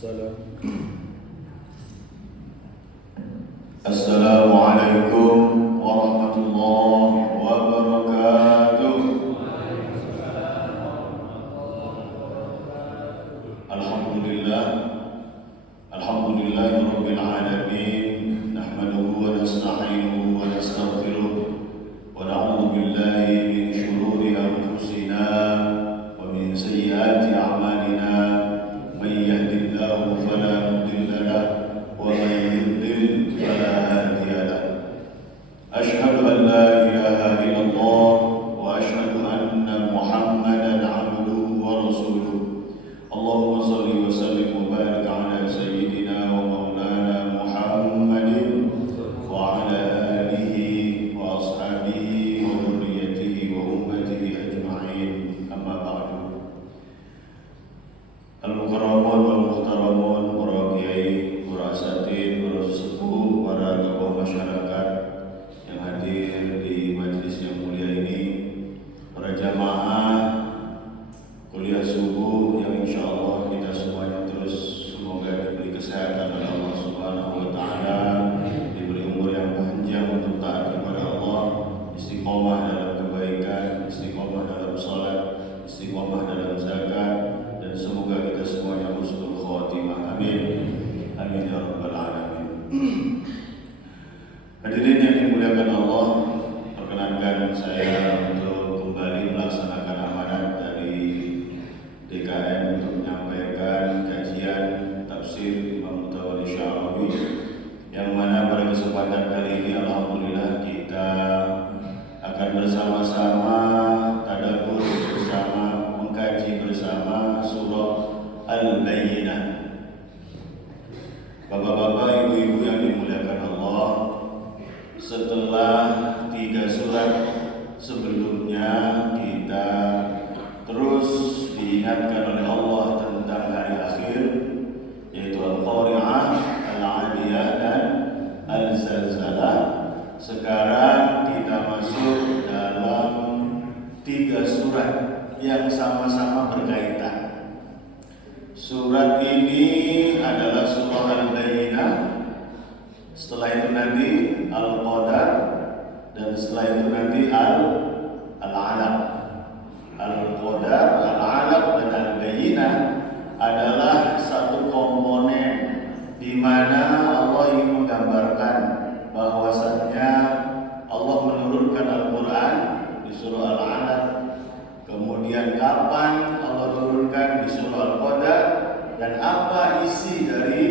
wassalam. Assalamualaikum warahmatullahi wabarakatuh. Alhamdulillah, alhamdulillahirabbil alamin. Nahmaduhu wa nasta'inuhu wa nastaghfiruh wa na'udzu billahi min shururi anfusina wa min sayyiati a'malina. May yahdihillahu fala mudilla lahu wa may yudlil fala hadiya lahu. Asyhadu an la ilaha illallah wa asyhadu anna Muhammadan 'abduhu wa rasuluh. Allahumma shalli wa sallim wa barik ala sayyidina wa maulana Muhammadin wa ala alihi wa ashabihi wa dhurriyyatihi wa ummatihi ajma'in. Amma ba'du. Al-mukarramun wal muhtaramun, para kiai, para asatidz, para sesepuh, para tokoh masyarakat yang hadir di majelis yang mulia ini, para jamaah kuliah subuh yang insyaallah kita semuanya terus semoga diberi kesehatan oleh Allah Subhanahu wa taala, diberi umur yang panjang untuk taat kepada Allah, istiqomah dalam kebaikan, istiqomah dalam salat, istiqomah dalam zakat, dan semoga kita semuanya husnul khotimah. Amin. Amin ya rabbal alamin. Hadirin yang dimuliakan Allah, perkenankan saya untuk kembali melaksanakan amanat dari DKM untuk menyampaikan kajian tafsir Imam Mutawalli Sya'rawi, yang mana pada kesempatan kali ini alhamdulillah kita akan bersama-sama tadabbur bersama, mengkaji bersama surah Al-Bayyinah. Bapak-bapak, ibu-ibu yang dimuliakan Allah, setelah 3 surat sebelumnya kita terus diingatkan oleh Allah tentang hari akhir, yaitu Al-Qari'ah, Al-'Adiyah, dan Al-Zalzalah. Sekarang kita masuk dalam 3 surat yang sama-sama berkaitan. Surat ini adalah surah Al-Bayyinah, setelah itu nanti Al-Qadar, dan setelah itu nanti Al-Alaq. Al-Qadar, Al-Alaq, dan Al-Bayyinah adalah satu komponen di mana Allah ingin menggambarkan bahwasannya Allah menurunkan Al-Quran di surah Al-Alaq, kemudian kapan Allah turunkan di surah Al-Qadar, dan apa isi dari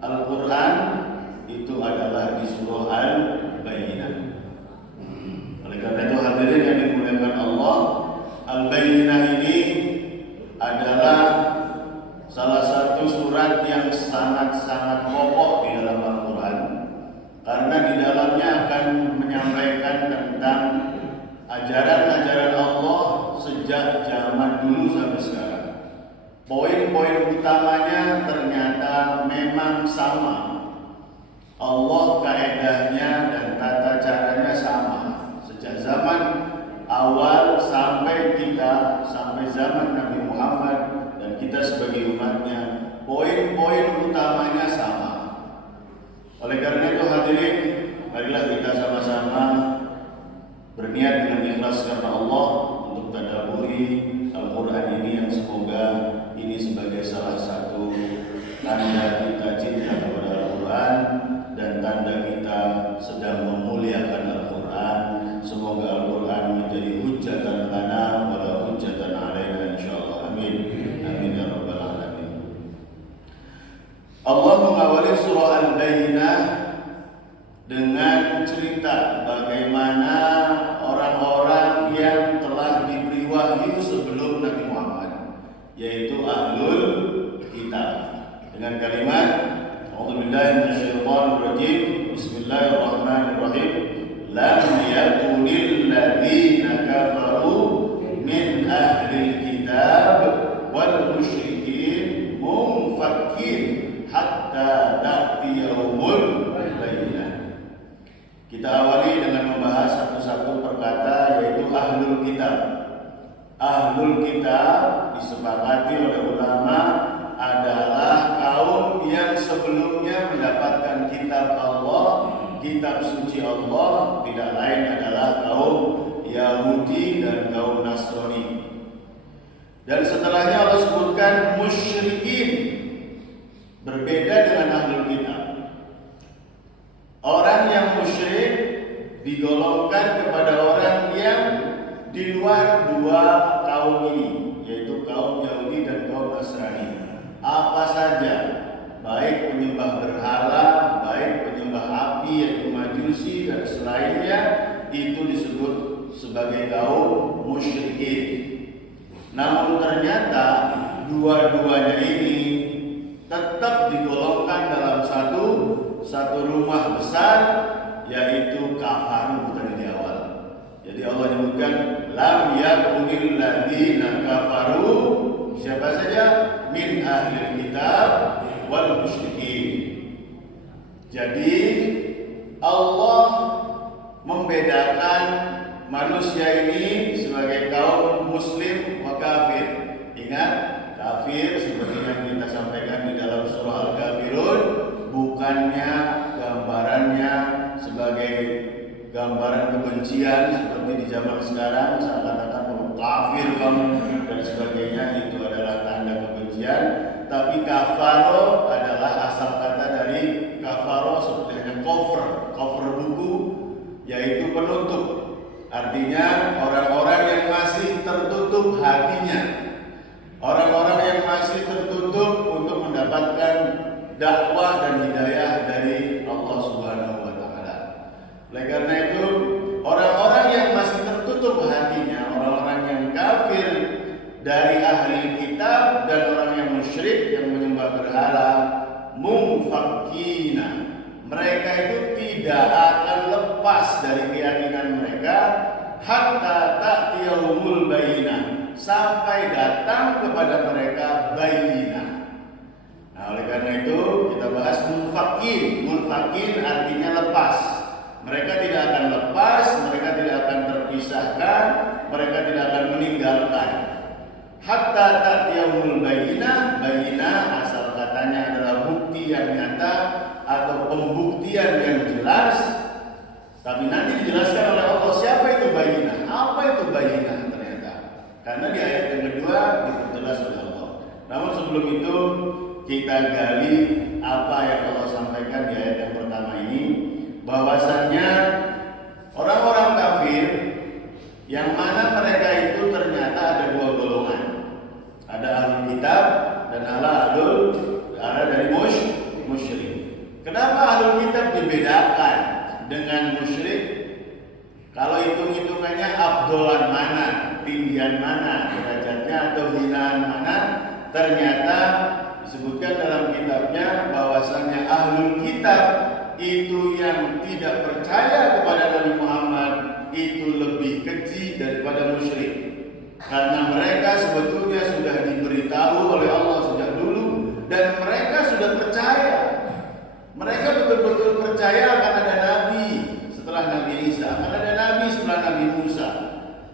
Al-Quran itu adalah di surah Al-Bayyinah. Oleh karena itu hadirin yang dimuliakan Allah, Al-Bayyinah ini adalah salah satu surat yang sangat-sangat pokok di dalam Al-Quran, karena di dalamnya akan menyampaikan tentang ajaran-ajaran Allah sejak zaman dulu sampai sekarang. Poin-poin utamanya ternyata memang sama. Allah kaedahnya dan tata caranya sama sejak zaman awal sampai zaman Nabi Muhammad dan kita sebagai umatnya. Poin-poin utamanya sama. Oleh karena itu hadirin, marilah kita sama-sama berniat dengan ikhlas karena Allah untuk tadabburi Al-Quran ini, yang semoga ini sebagai salah satu tanda kita cinta kepada Al-Quran dan tanda kita sedang memuliakan Al-Quran. Semoga Al-Quran menjadi hujjatan lana wala hujjatan alaina insyaallah. Amin. Amin ya rabbal alamin. Allah mengawali surah Al-Bayyinah dengan cerita bagaimana orang-orang yang telah diberi wahyu sebelum Nabi Muhammad, yaitu Ahlul Kitab, dengan kalimat A'udzubillahi minasyaitonir rajim. Bismillahirrahmanirrahim. Lam yakunil ladzina kafaru min ahlil kitab wal musyrikin munfakin hatta ta'tiyahumul bayyinah. Kita awali dengan membahas satu-satu perkata, yaitu Ahlul Kitab. Ahlul Kitab disepakati oleh ulama adalah kaum yang sebelumnya mendapatkan kitab Allah, kitab suci Allah, tidak lain adalah kaum Yahudi dan kaum Nasrani. Dan setelahnya Allah sebutkan musyrikin, berbeda dengan ahlul kitab. Orang yang musyrik digolongkan kepada orang yang di luar dua kaum ini, yaitu kaum Yahudi dan kaum Nasrani. Apa saja, baik penyembah berhala, baik penyembah api yaitu Majusi dan selainnya, itu disebut sebagai kaum musyrikin. Namun ternyata dua-duanya ini tetap digolongkan dalam satu rumah besar, yaitu kafaru tadi di awal. Jadi Allah menyebutkan lam yakunil ladzina kafaru, siapa saja, min ahlil kitab wal musyrikin. Jadi Allah membedakan manusia ini sebagai kaum muslim wa kafir. Ingat, kafir seperti yang kita sampaikan di dalam surah Al-Kafirun, bukannya gambarannya sebagai gambaran kebencian seperti di zaman sekarang, seakan-akan kafir kamu dan sebagainya, itu adalah tanda kebencian. Tapi kafaro adalah asal kata dari kafaro, seperti hanya cover buku, yaitu penutup. Artinya orang-orang yang masih tertutup hatinya, orang-orang yang masih tertutup untuk mendapatkan dakwah dan hidayah dari Allah Subhanahu wa taala. Oleh karena itu, orang-orang yang masih tertutup hatinya, orang-orang yang kafir dari ahli kitab dan orang yang musyrik yang menyembah berhala, mumfakkina, mereka itu tidak akan lepas dari keyakinan mereka hatta ta'tiyahumul bayyinah, sampai datang kepada mereka bayyinah. Nah, oleh karena itu kita bahas munfakin. Munfakin artinya lepas. Mereka tidak akan lepas, mereka tidak akan terpisahkan, mereka tidak akan meninggalkan. Hatta ta'tiyahumul bayyinah. Bayyinah asal katanya adalah bukti yang nyata atau pembuktian yang jelas. Tapi nanti dijelaskan oleh Allah siapa itu bayyinah, apa itu bayyinah ternyata. Karena di ayat yang kedua diperjelas oleh Allah. Namun sebelum itu kita gali apa yang Allah sampaikan di ayat yang pertama ini, bahwasannya orang-orang kafir yang mana mereka itu ternyata ada dua golongan. Ada ahlul kitab dan ada dari musyrik. Kenapa ahlul kitab dibedakan dengan musyrik? Kalau hitung-hitungannya afdolan mana, tinggian mana, derajatnya atau hinaan mana, ternyata disebutkan dalam kitabnya bahwasannya ahlul kitab itu yang tidak percaya kepada Nabi Muhammad itu lebih keji daripada musyrik. Karena mereka sebetulnya sudah diberitahu oleh Allah sejak dulu dan mereka sudah percaya. Mereka betul-betul percaya akan ada nabi setelah Nabi Isa, akan ada nabi setelah Nabi Musa.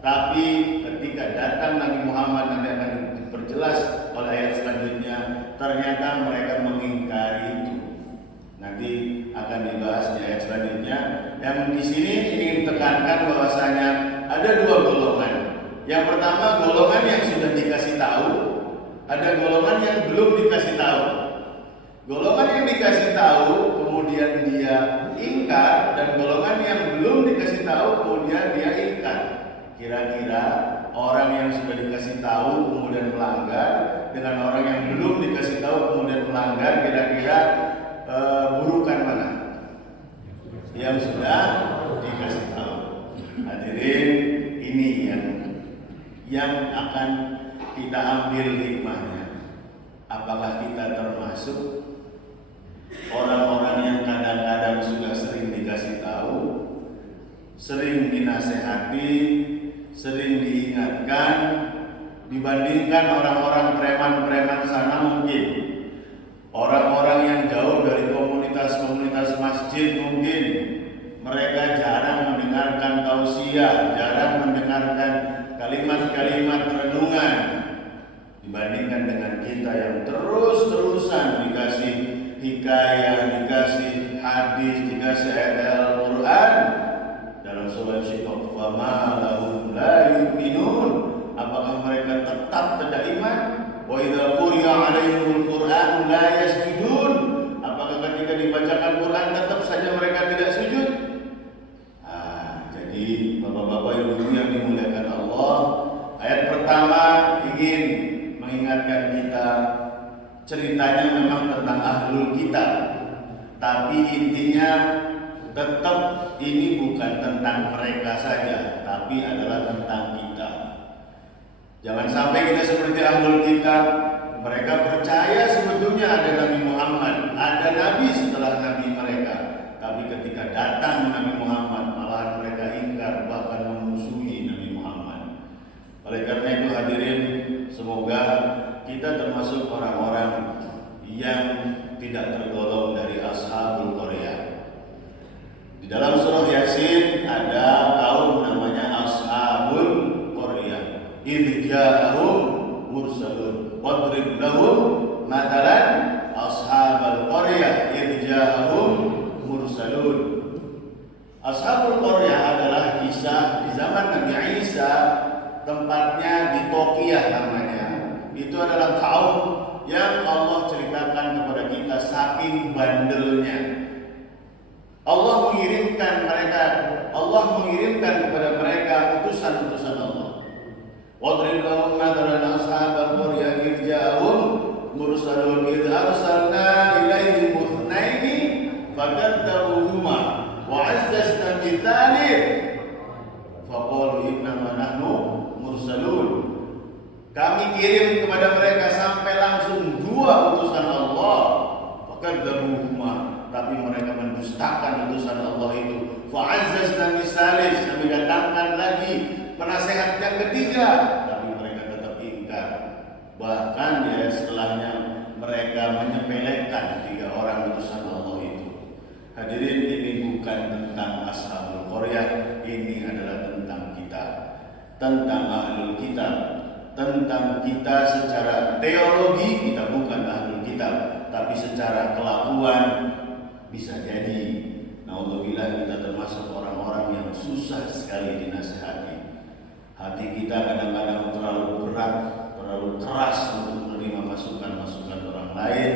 Tapi ketika datang Nabi Muhammad, nanti akan diperjelas oleh ayat selanjutnya, ternyata mereka mengingkari itu. Nanti akan dibahas di ayat selanjutnya. Yang di sini ingin tekankan bahwasanya ada dua golongan. Yang pertama golongan yang sudah dikasih tahu, ada golongan yang belum dikasih tahu. Golongan yang dikasih tahu kemudian dia ingkar, dan golongan yang belum dikasih tahu kemudian dia ingkar. Kira-kira orang yang sudah dikasih tahu kemudian melanggar dengan orang yang belum dikasih tahu kemudian melanggar, kira-kira burukan mana? Yang sudah dikasih tahu. Hadirin, ini yang akan kita ambil hikmahnya. Apakah kita termasuk orang-orang yang kadang-kadang sudah sering dikasih tahu, sering dinasehati, sering diingatkan, dibandingkan orang-orang preman-preman sana mungkin, orang-orang yang jauh dari komunitas-komunitas masjid mungkin, mereka jarang mendengarkan tausiah, jarang mendengarkan kalimat-kalimat renungan, di dibandingkan dengan kita yang terus-terusan dikasih hikayah, dikasih hadis, dikasih ayat Al-Quran. Dalam surah Syiqaq, fama lahum la yu'minun, apakah mereka tetap tidak iman? Wa idza quriya 'alaihimul Qur'an la yasjudun, apakah ketika dibacakan Quran tetap saja mereka tidak sujud? Jadi bapak-bapak ibu yang dimuliakan Allah, ayat pertama ingin mengingatkan kita, ceritanya memang tentang ahlul kitab, tapi intinya tetap ini bukan tentang mereka saja, tapi adalah tentang kita. Jangan sampai kita seperti ahlul kitab, mereka percaya sebetulnya ada Nabi Muhammad, ada Nabi setelah Nabi mereka, tapi ketika datang Nabi Muhammad malahan mereka ingkar, bahkan memusuhi Nabi Muhammad. Oleh karena itu hadirin, semoga kita termasuk orang-orang yang tidak tergolong dari ashabul qaryah. Di dalam surah Yasin ada kaum namanya ashabul qaryah. Idh ja'ahum mursalun wadrib lahum mathalan ashabal qaryah idh ja'ahum mursalun. Ashabul qaryah adalah kisah di zaman Nabi Isa, tempatnya di Tokiyah namanya. Itu adalah kaum yang Allah ceritakan kepada kita saking bandelnya. Allah mengirimkan kepada mereka utusan-utusan Allah. Wadrib lahum mathalan ashabal qaryah idh ja'ahum mursalun idh arsalna ilaihim itsnaini fakadzabuhuma wa 'azzazna bitsalits faqalu innama nahnu mursalun. Kami kirim kepada mereka sampai langsung 2 utusan Allah, fakadzabuhuma, tapi mereka mendustakan utusan Allah itu. Fa'azzazna bitsalits, kami datangkan lagi penasehat yang ketiga, tapi mereka tetap ingkar. Bahkan ya setelahnya mereka menyepelekan 3 orang utusan Allah itu. Hadirin, ini bukan tentang ashabul qaryah, ini adalah tentang kita, tentang ahlul kitab, tentang kita secara teologi kita bukan ahlul kitab, tapi secara kelakuan bisa jadi naudzubillah kita termasuk orang-orang yang susah sekali dinasihati. Hati kita kadang-kadang terlalu berat, terlalu keras untuk menerima masukan-masukan orang lain.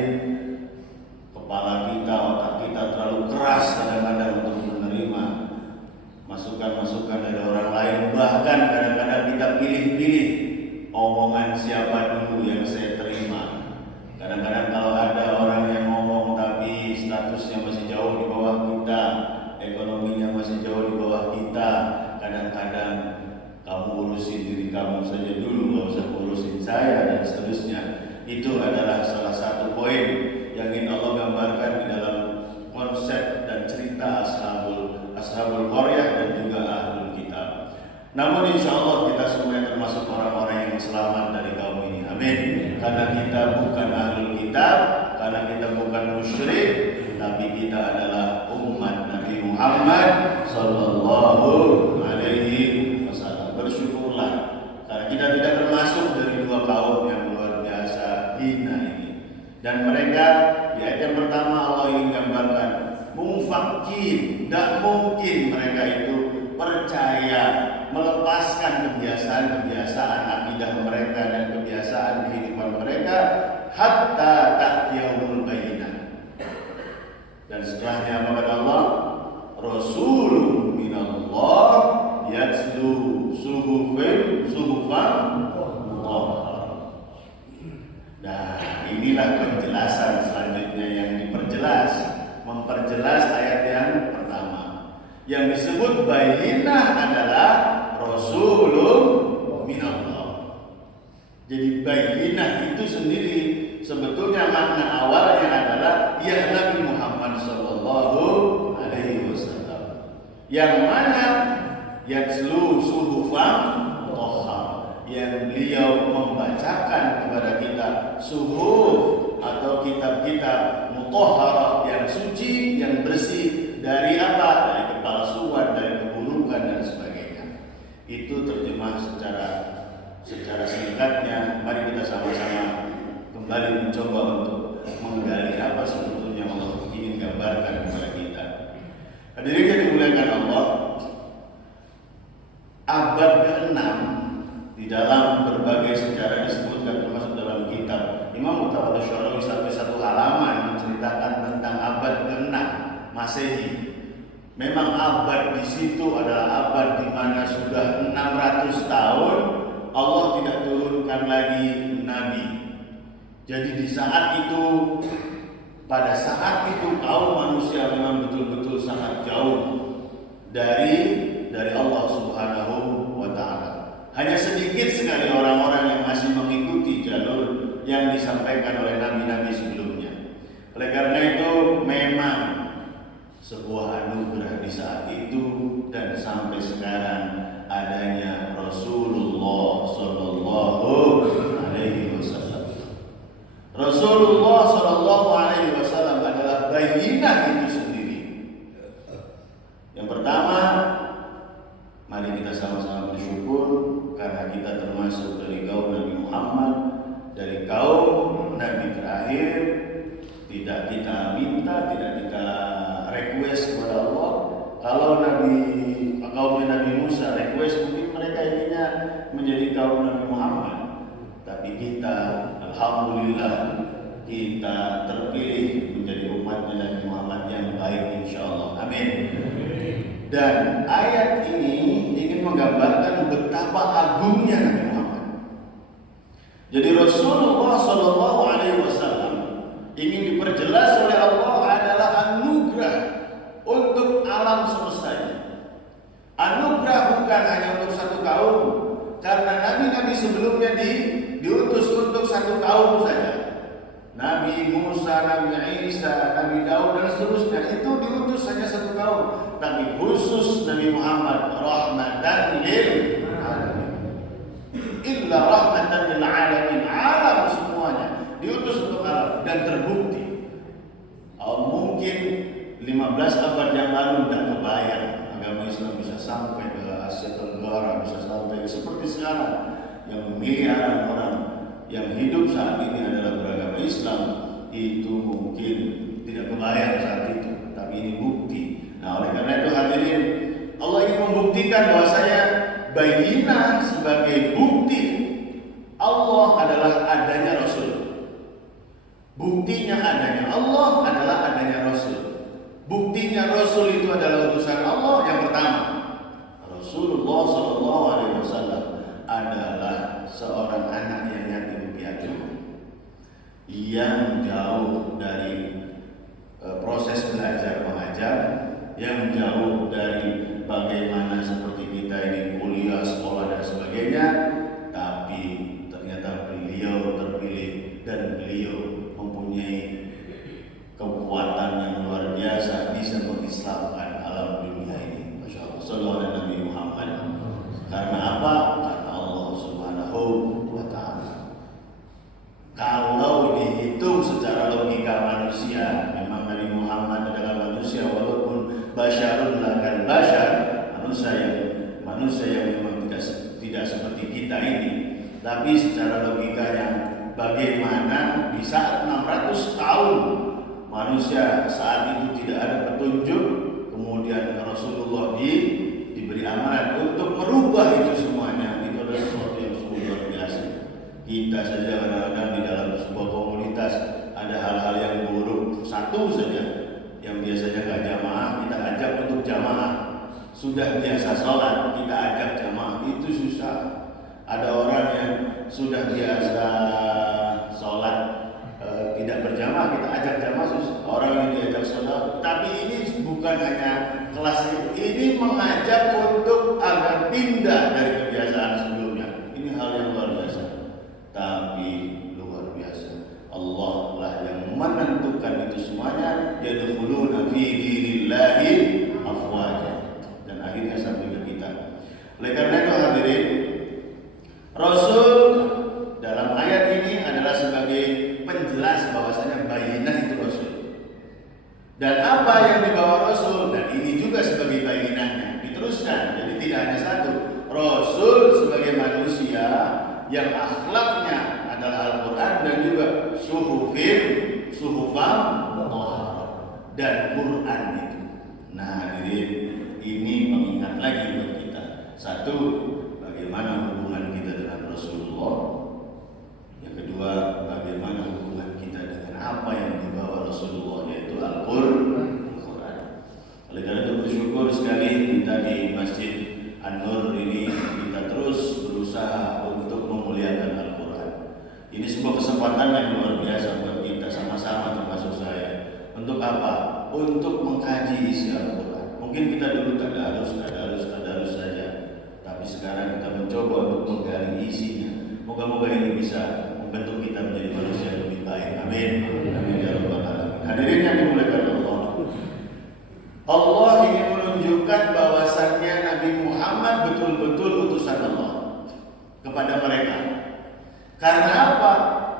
Kepala kita, otak kita terlalu keras kadang-kadang untuk menerima masukan-masukan dari orang lain. Bahkan kadang-kadang kita pilih-pilih omongan siapa dulu yang saya terima. Kadang-kadang kalau ada orang yang ngomong tapi statusnya masih jauh di bawah kita, ekonominya masih jauh di bawah kita, kadang-kadang kamu urusin diri kamu saja dulu, nggak usah urusin saya dan seterusnya. Itu adalah salah satu poin yang ingin Allah gambarkan di dalam konsep dan cerita ashabul qaryah dan juga ahlul kitab. Namun insya Allah kita semua termasuk orang-orang yang selamat dari kaum ini. Amin. Karena kita bukan ahlul kitab, karena kita bukan musyrik, tapi kita adalah umat Nabi Muhammad sallallahu alaihi wasallam. Bersyukurlah karena kita tidak termasuk dari 2 kaum yang luar biasa hina ini. Dan mereka di ayat yang pertama Allah ingin gambarkan mufakkin, tidak mungkin mereka itu percaya, melepaskan kebiasaan-kebiasaan akidah mereka dan kebiasaan kehidupan mereka hatta ta'tiyahumul bayyinah. Dan setelahnya apa kata Allah? Rasulun minallah yatslu suhufan mutahharah. Nah, inilah penjelasan selanjutnya yang memperjelas ayat yang pertama. Yang disebut bayyinah adalah Rasulun minallah. Jadi bayyinah itu sendiri sebetulnya makna awalnya adalah ya Nabi Muhammad sallallahu alaihi wasallam. Yang mana yatslu suhufan mutahharah, yang beliau membacakan kepada kita suhuf atau kitab-kitab mutahharah yang suci, yang bersih dari apa? Dari kepalsuan, dari keburukan dan sebagainya. Itu terjemah secara singkatnya. Mari kita sama-sama kembali mencoba untuk menggali apa sebetulnya Allah ingin gambarkan kepada kita. Hadirin yang dimuliakan Allah, abad ke-6 di dalam berbagai sejarah disebutkan, termasuk dalam kitab Imam Mutawatir Syarawi sampai satu halaman menceritakan tentang abad ke-6 Masehi. Memang abad di situ adalah abad di mana sudah 600 tahun Allah tidak turunkan lagi nabi. Jadi di saat itu, pada saat itu kaum manusia memang betul-betul sangat jauh dari Allah Subhanahu wa Ta'ala. Hanya sedikit sekali orang-orang yang masih mengikuti jalur yang disampaikan oleh nabi-nabi sebelumnya. Oleh karena itu memang sebuah anugerah di saat itu dan sampai sekarang adanya Rasulullah Sallallahu Alaihi Wasallam. Rasulullah Sallallahu Alaihi Wasallam adalah bayyinah itu sendiri. Yang pertama, mari kita sama-sama bersyukur karena kita termasuk dari kaum Nabi Muhammad, dari kaum Nabi terakhir. Tidak kita minta, tidak kita request kepada Allah. Kalau kaum Nabi Musa request, mungkin mereka inginnya menjadi kaum Nabi Muhammad. Tapi kita, alhamdulillah, kita terpilih menjadi umatnya Nabi Muhammad yang baik, insya Allah. Amin. Dan ayat ini ingin menggambarkan betapa agungnya Nabi Muhammad. Jadi Rasulullah Shallallahu Alaihi Wasallam ingin diperjelas oleh Allah adalah anugerah untuk alam semesta ini. Anugerah bukan hanya untuk satu kaum, karena nabi-nabi sebelumnya diutus untuk satu kaum saja. Nabi Musa, Nabi Isa, Nabi Daud dan seterusnya itu diutus hanya satu kaum. Tapi khusus Nabi Muhammad rahmatan lil alamin. Illa rahmatan lil alamin, alam semuanya diutus untuk alam. Dan terbukti mungkin 15 abad yang lalu tidak kebayang agama Islam bisa sampai ke Asia Tenggara, bisa sampai seperti sekarang, yang memilih orang-orang yang hidup saat ini adalah beragama Islam. Itu mungkin tidak kebayang saat itu, tapi ini bukti. Nah, oleh karena itu hadirin, Allah ingin membuktikan bahwasanya bayyinah sebagai bukti Allah adalah adanya Rasul. Buktinya adanya Allah adalah adanya Rasul. Buktinya Rasul itu adalah utusan Allah. Yang pertama, Rasulullah Sallallahu Alaihi Wasallam adalah seorang anak yang yatim piatu, yang jauh dari proses belajar mengajar, yang jauh dari bagaimana seperti kita ini kuliah, sekolah dan sebagainya. Tapi ternyata beliau terpilih dan beliau mempunyai kekuatan yang luar biasa, bisa mengislamkan alam dunia ini. Masya Allah. Sallallahu alaihi Nabi Muhammad. Karena apa? Karena Allah Subhanahu wa Ta'ala. Kalau dihitung secara logika manusia, memang Nabi Muhammad adalah manusia, walaupun basyarun lakan basyar, manusia yang memang tidak seperti kita ini. Tapi secara logika yang bagaimana di saat 600 tahun manusia saat itu tidak ada petunjuk, kemudian Rasulullah diberi amanat untuk merubah itu semuanya. Itu adalah sesuatu yang sungguh luar biasa. Kita saja kadang-kadang di dalam sebuah komunitas ada hal-hal yang buruk, satu saja yang biasanya nggak jamaah, kita ajak untuk jamaah. Sudah biasa sholat, kita ajak jamaah, itu susah. Ada orang yang sudah biasa sholat tidak berjamaah, kita ajak jamaah susah. Orang yang diajak sholat, tapi ini bukan hanya kelas ini mengajak untuk agar pindah dari kebiasaan sebelumnya. Ini hal yang luar biasa. Tapi luar biasa, Allah lah yang menentukan itu semuanya. Yadkhuluna fi dinillahi afwaja, dan akhirnya sampai ke kita. Oleh karena itu hadirin, Rasul dalam ayat ini adalah sebagai penjelas bahwasanya bayyinah itu Rasul. Dan apa yang dibawa Rasul, dan ini juga sebagai bayyinahnya, diteruskan. Jadi tidak hanya satu. Rasul sebagai manusia yang akhlaknya adalah Al-Quran dan juga suhufan mutahharah dan Quran itu. Nah hadirin, ini mengingat lagi buat kita. Satu, bagaimana hubungan kita dengan Rasulullah. Yang kedua, bagaimana hubungan kita dengan apa yang dibawa Rasulullah, yaitu Al-Quran. Oleh karena itu bersyukur sekali kita di Masjid An-Nur ini kita terus berusaha untuk memuliakan Al-Quran. Ini sebuah kesempatan yang luar biasa buat kita sama-sama, termasuk saya. Untuk apa? Untuk mengkaji isi Al-Quran. Mungkin kita dulu tadarus saja, tapi sekarang kita mencoba untuk menggali isinya. Moga-moga ini bisa membentuk kita menjadi manusia yang lebih baik. Amin. Amin ya rabbal alamin. Hadirin yang dimuliakan Allah. Allah ingin menunjukkan bahwasannya Nabi Muhammad betul-betul utusan Allah kepada mereka. Karena apa?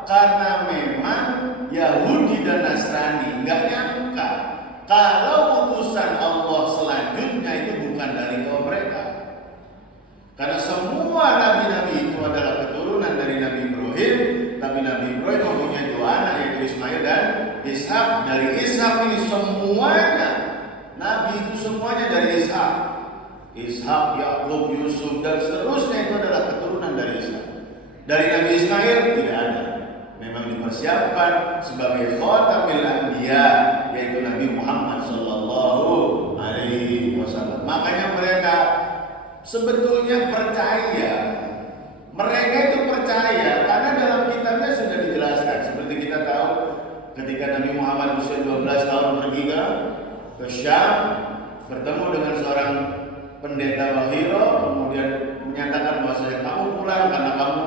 Karena memang Yahudi dan Nasrani nggak nyangka kalau utusan Allah selanjutnya itu bukan dari kaum mereka. Karena semua nabi-nabi itu adalah keturunan dari Nabi Ibrahim, tapi Nabi Ibrahim mempunyai dua anak, yaitu Ismail dan Ishak. Dari Ishak ini semuanya nabi itu semuanya dari Ishak, Yakub, Yusuf dan seterusnya itu adalah keturunan dari Ishak. Dari Nabi Ismail tidak ada. Memang dipersiapkan sebagai khatamil anbiya, yaitu Nabi Muhammad sallallahu alaihi wasallam. Makanya mereka sebetulnya percaya. Mereka itu percaya karena dalam kitabnya sudah dijelaskan. Seperti kita tahu ketika Nabi Muhammad usia 12 tahun pergi ke Syam, bertemu dengan seorang pendeta Bahiro, kemudian menyatakan bahwasanya kamu pulang karena kamu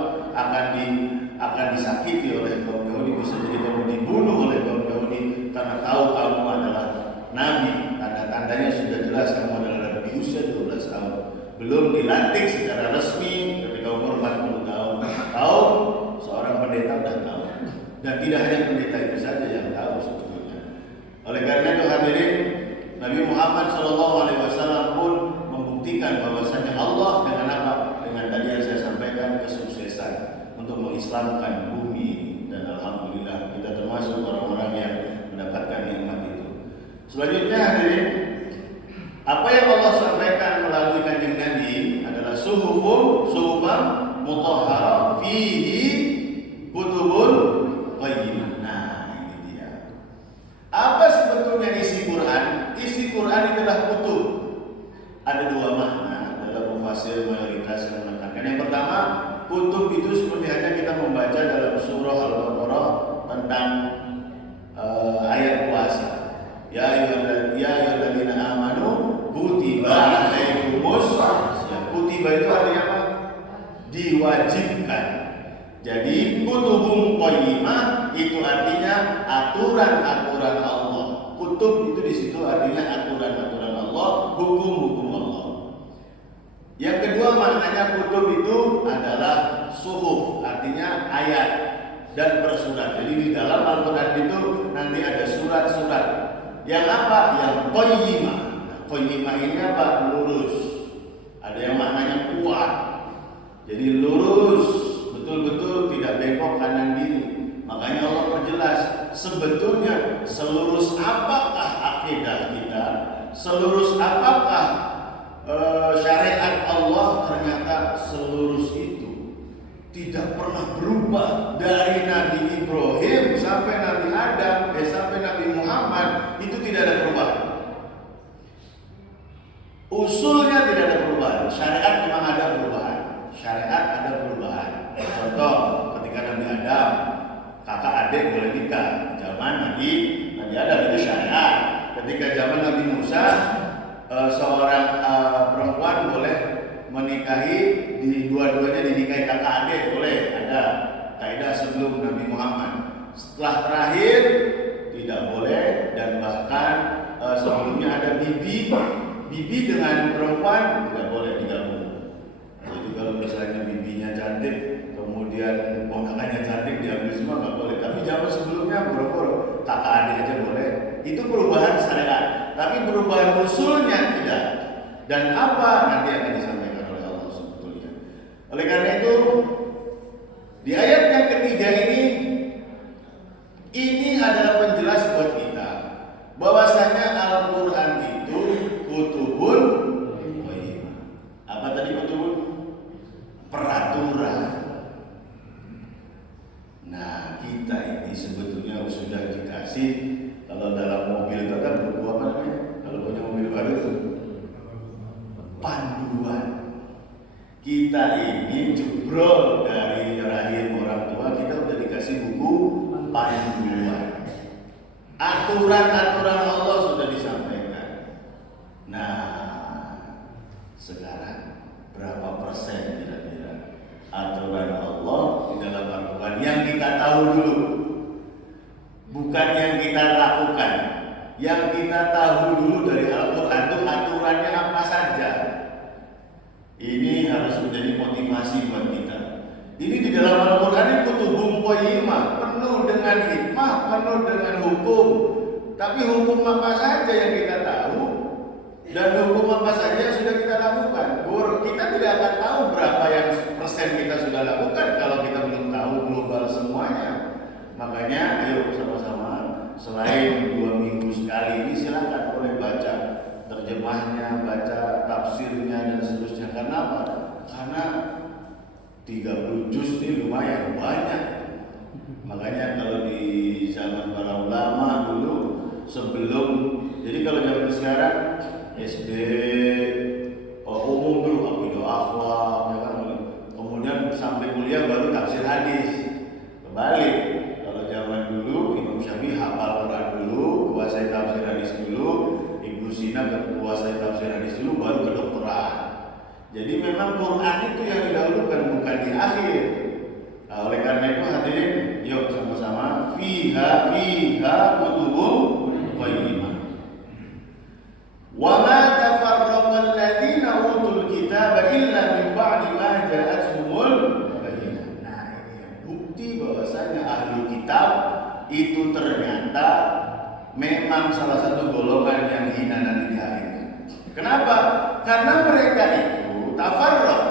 akan disakiti oleh kaum Yahudi, bisa jadi kamu dibunuh oleh kaum Yahudi karena tahu kamu adalah nabi. Tanda-tandanya sudah jelas kamu adalah nabi di usia 12 tahun. Belum dilantik secara resmi ketika umur 40 tahun. Tahu, seorang pendeta sudah tahu. Dan tidak hanya pendeta itu saja yang tahu sebetulnya. Oleh karena itu hadirin, Nabi Muhammad SAW pun membuktikan bahwasanya Allah dengan apa? Dengan tadi yang saya sampaikan, kesuksesan untuk mengislamkan bumi, dan alhamdulillah kita termasuk orang-orang yang mendapatkan nikmat itu. Selanjutnya hadirin, apa yang Allah sampaikan melalui kanjeng Nabi adalah suhufan mutahharah fihi kutubun qayyimah. Nah, ini dia. Apa sebetulnya isi Quran? Isi Quran adalah kutub. Ada dua makna dalam mufasir mayoritas yang menekankan. Yang pertama, kutub itu seperti hanya kita membaca dalam surah Al-Baqarah tentang ayat puasa. Ya ayyuhalladzina amanu kutiba alaikumus shiyam. Kutiba itu artinya apa? Diwajibkan. Jadi kutubun qayyimah itu artinya aturan-aturan Allah. Kutub itu di situ artinya aturan-aturan Allah, hukum-hukum Allah. Yang kedua maknanya kutub itu adalah suhuf, artinya ayat dan bersurat. Jadi di dalam Al-Quran itu nanti ada surat-surat. Yang apa? Yang qayyimah. Nah, qayyimah ini apa? Lurus. Ada yang maknanya kuat. Jadi lurus, betul-betul tidak bengkok kanan kiri. Makanya Allah perjelas sebetulnya selurus apakah akidah kita, selurus apakah syariat Allah, ternyata selurus itu tidak pernah berubah dari Nabi Ibrahim sampai Nabi Adam sampai Nabi Muhammad, itu tidak ada perubahan. Usulnya tidak ada perubahan. Syariat memang ada perubahan. Syariat ada perubahan. Contoh ketika Nabi Adam kakak adik boleh nikah, zaman Nabi Adam itu syariat. Ketika zaman Nabi Musa seorang perempuan boleh menikahi, di dua-duanya dinikahi kakak adik, boleh, ada kaidah sebelum Nabi Muhammad. Setelah terakhir tidak boleh, dan bahkan sebelumnya ada bibi dengan perempuan tidak boleh digabung. Jadi kalau misalnya bibinya cantik kemudian ponakannya cantik diambil semua nggak boleh. Tapi zaman sebelumnya boro-boro kakak adik aja boleh. Itu perubahan syariat, tapi perubahan usulnya tidak. Dan apa nanti akan disampaikan oleh Allah sebetulnya. Oleh karena itu di ayat yang ketiga ini jubro dari rahim orang tua, kita udah dikasih buku panduan. Aturan-aturan Allah sudah disampaikan. Nah, sekarang berapa persen kira-kira aturan Allah di dalam Al-Quran yang kita tahu dulu, bukan yang kita lakukan. Yang kita tahu dulu dari Al-Quran itu aturannya apa saja. Ini harus menjadi motivasi buat kita. Ini di dalam Al-Quran itu kutubun qayyimah, penuh dengan hikmah, penuh dengan hukum. Tapi hukum apa saja yang kita tahu dan hukum apa saja yang sudah kita lakukan. Kita tidak akan tahu berapa yang persen kita sudah lakukan kalau kita belum tahu global semuanya. Makanya ayo sama-sama, selain 2 minggu sekali ini silakan boleh baca terjemahnya, baca tafsirnya dan seterusnya. Karena apa? Karena 30 juz ini lumayan banyak. Makanya kalau di zaman para ulama dulu sebelum, jadi kalau zaman sekarang SD umum dulu akidah akhlak, ya kan? Kemudian sampai kuliah baru tafsir hadis. Kembali, kalau zaman dulu Imam Syafi'i hafal Quran dulu, kuasai tafsir hadis dulu, Ibnu Sina kuasai tafsir hadis dulu, baru kedokteran. Jadi memang Quran itu yang didahulukan, bukan di akhir. Nah, oleh karena itu hadirin, yuk sama-sama fiha kutubun qayyimah. Wa ma tafarraqal ladzina utul kitaba illa min ba'di ma ja'atuhumul bayyinah. Nah, ini bukti bahwasanya ahli kitab itu ternyata memang salah satu golongan yang hina dan dijaringkan. Kenapa? Karena mereka itu tafarraq.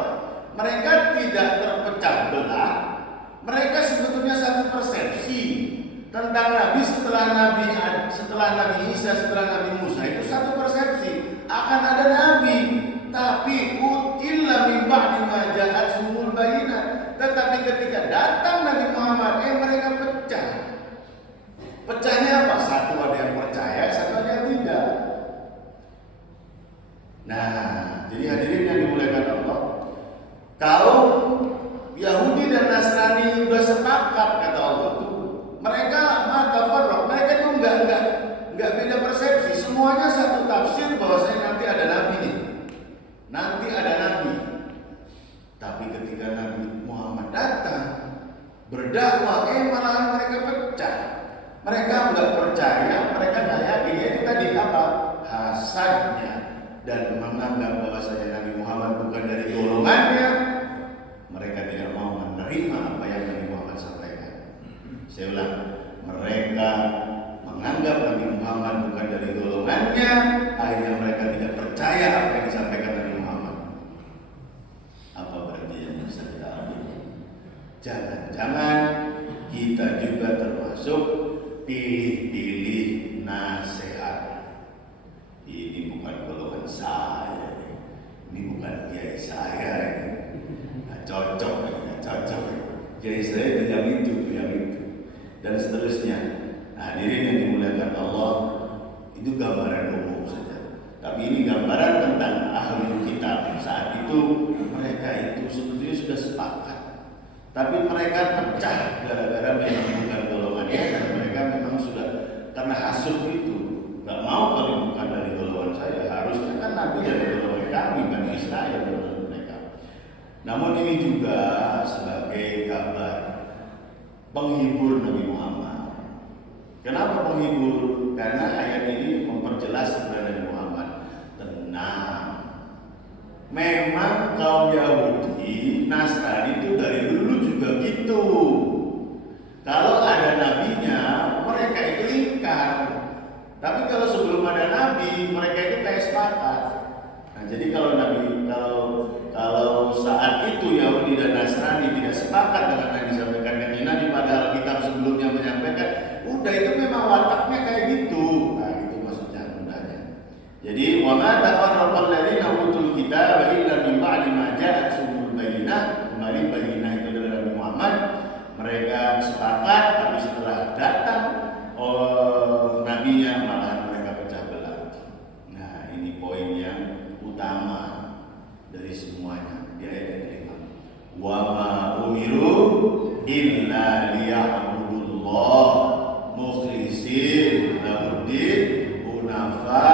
Mereka tidak terpecah belah. Mereka sebetulnya satu persepsi tentang Nabi setelah Nabi Isa, setelah Nabi Musa, itu satu persepsi akan ada Nabi, tapi illa min ba'di ma ja'atuhumul bayyinah. Tetapi ketika datang Nabi Muhammad, mereka pecah. Pecahnya apa? Satu ada yang percaya, satu ada yang tidak. Nah, jadi hadirin yang dimuliakan Allah, kalau Yahudi dan Nasrani sudah sepakat kata Allah itu, mereka mereka itu enggak beda persepsi, semuanya satu tafsir bahwasanya nanti ada nabi nih. Nanti ada nabi. Tapi ketika Nabi Muhammad datang berdakwah, malah mereka pecah. Mereka enggak percaya, mereka enggak yakin. Itu tadi apa? Hasadnya, dan menganggap bahwasanya Nabi Muhammad bukan dari golongannya. Mereka tidak mau menerima apa yang Nabi Muhammad sampaikan. Saya ulang, mereka menganggap Nabi Muhammad bukan dari golongannya, akhirnya mereka tidak percaya apa yang disampaikan Nabi Muhammad. Apa berarti yang bisa kita ambil? Jangan-jangan kita juga termasuk pilih-pilih nasihat. Ini bukan golongan saya, ini bukan kiai saya. Cocok. Jadi saya itu yang itu, dan seterusnya. Nah, hadirin yang dimuliakan Allah, itu gambaran umum saja. Tapi ini gambaran tentang ahli kitab. Saat itu mereka itu sebetulnya sudah sepakat, tapi mereka pecah gara-gara memang bukan golongannya, dan mereka memang sudah karena hasud itu nggak mau kalau bukan dari golongan saya. Harusnya kan Nabi dari golongan kami, Bani Israel. Namun ini juga sebagai gambar penghibur Nabi Muhammad. Kenapa penghibur? Karena ayat ini memperjelas kepada Nabi Muhammad, tenang. Memang kaum Yahudi, Nasrani itu dari dulu juga gitu. Kalau ada nabinya, mereka itu ingkar. Tapi kalau sebelum ada nabi, mereka itu kayak sepakat. Nah, jadi kalau saat itu Yahudi dan Nasrani tidak sepakat dengan yang disampaikan Nabi, padahal kitab sebelumnya menyampaikan, udah itu memang wataknya kayak gitu. Nah, itu maksudnya mudahnya. Jadi wa ma tafarraqal ladzina utul kitaba illa min ba'di ma ja'atuhumul bayyinah. Kembali bayyinah itu adalah Nabi Muhammad. Mereka sepakat, tapi setelah datang nabinya malah mereka pecah belah. Nah, ini poin yang utama dari semuanya di ayat yang kelima. umiru illa liya'budullah mukhlishin lahuddin hunafa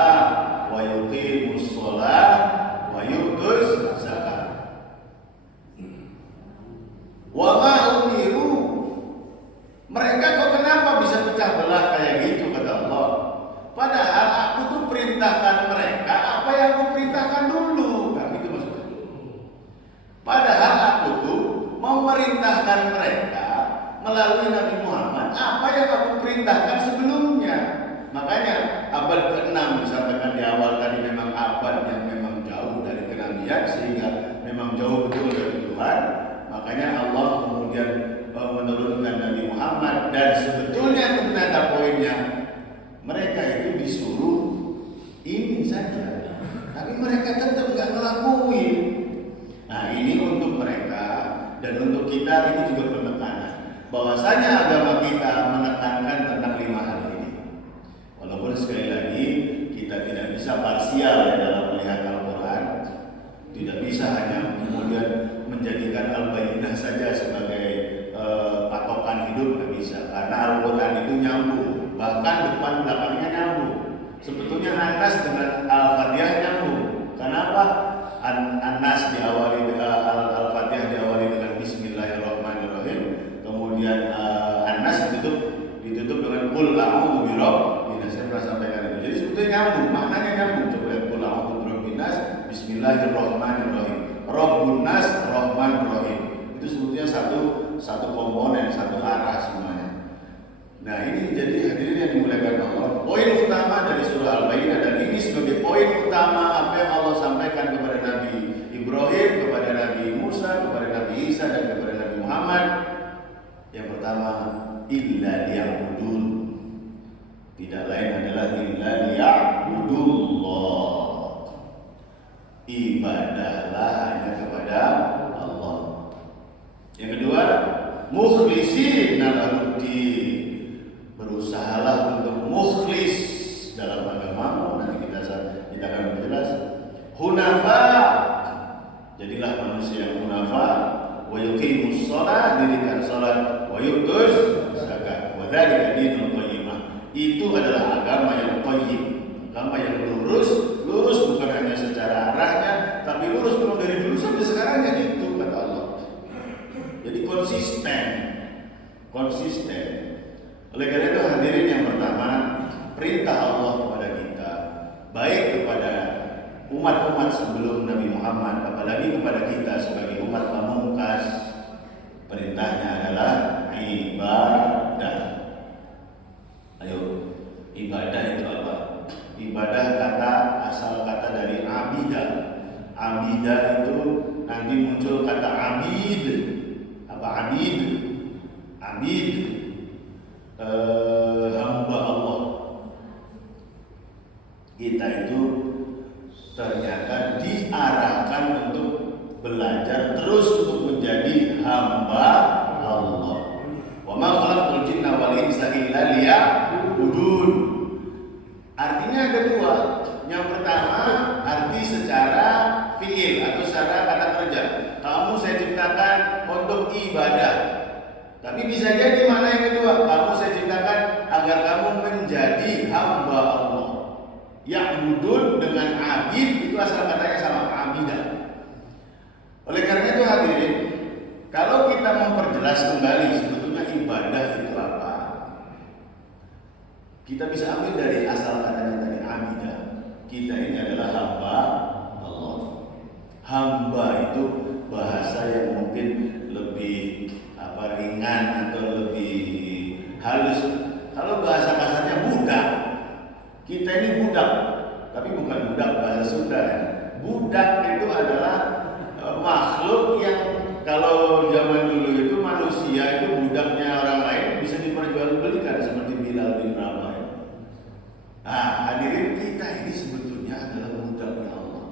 wa yuqimus shalah wa yu'tuz zakat. Wa ma umiru, mereka kok kenapa bisa pecah belah kayak gitu kata Allah? Padahal aku tuh perintahkan mereka apa yang aku perintahkan dulu. Nah, itu maksudnya. Padahal aku tuh memerintahkan mereka melalui Nabi Muhammad apa yang aku perintahkan sebelumnya. Makanya abad ke-6 disampaikan di awal tadi memang abad yang memang jauh dari kenabian sehingga memang jauh betul dari Tuhan. Makanya Allah kemudian menurunkan Nabi Muhammad, dan sebetulnya ternyata poinnya mereka itu disuruh ini saja, tapi mereka tetap nggak ngelakuin. Nah, ini untuk mereka dan untuk kita itu juga penekanan bahwasanya agama kita menekankan tentang 5 hal ini. Walaupun sekali lagi kita tidak bisa parsial ya dalam melihat Al-Quran, tidak bisa hanya kemudian menjadikan Al-Bayyinah saja sebagai patokan hidup, nggak bisa, karena Al-Quran itu nyambung, bahkan depan belakangnya nyambung. Sebetulnya An-Nas dengan Al-Fatihah nyambung. Kenapa? An-Nas diawali Al-Fatihah diawali dengan Bismillahirrahmanirrahim, kemudian An-Nas ditutup dengan Qul a'udzu birabbin nas. Saya pernah sampaikan itu. Jadi sebetulnya nyambung, maknanya nyambung. Coba lihat Qul a'udzu birabbin nas, Bismillahirrahmanirrahim, Rabbun nas, Rahman Rahim. Itu sebetulnya satu komponen, satu arah semuanya. Nah, ini jadi hadirin yang dimuliakan Allah, poin utama dari surah Al-Bayyinah, dan ini sebagai poin utama apa yang Allah sampaikan kepada Nabi Ibrahim, kepada Nabi Musa, kepada Nabi Isa, dan kepada Nabi Muhammad. Yang pertama, illa liya'budun, tidak lain adalah illa liya'budullah, ibadahlah hanya kepada Allah. Yang kedua, mukhlisin lahuddin, berusahalah untuk mukhlis dalam agamamu. Nanti kita akan berjelas. Hunafa, jadilah manusia yang hunafa. Wa yuqimus shalah, dirikan salat. Wa yu'tuz zakat. Wa dzalika dinul qayyimah. Itu adalah agama yang qayyim, agama yang lurus bukan hanya secara arahnya, tapi lurus memang dari dulu sampai sekarang ya gitu kata Allah. Jadi konsisten. Oleh karena itu hadirin, yang pertama, perintah Allah kepada kita, baik kepada umat-umat sebelum Nabi Muhammad, apalagi kepada kita sebagai umat pamungkas, perintahnya adalah ibadah. Ayo, ibadah itu apa? Ibadah asal kata dari abida. Abida itu nanti muncul kata abid. Apa abid? Abid, hamba Allah. Kita itu ternyata diarahkan untuk belajar terus untuk menjadi hamba Allah. Wa ma khalaqtul jinna wal insa illa liya'budun. Artinya ada dua. Yang pertama, arti secara fi'il atau secara kata kerja. Kamu saya ciptakan untuk ibadah. Tapi bisa jadi mana yang kedua, kamu saya ciptakan agar kamu menjadi hamba Allah. Ya'budun dengan abid itu asal katanya sama, abidah. Oleh karena itu hadirin, kalau kita memperjelas kembali sebetulnya ibadah itu apa, kita bisa ambil dari asal katanya tadi, abidah. Kita ini adalah hamba Allah. Hamba itu bahasa yang mungkin lebih ringan atau lebih halus. Kalau bahasa kasarnya budak. Kita ini budak, tapi bukan budak bahasa Sunda ya. Budak itu adalah makhluk yang kalau zaman dulu itu manusia itu budaknya orang lain bisa diperjualbelikan seperti Bilal bin Rabah. Nah, hadirin, kita ini sebetulnya adalah budaknya Allah.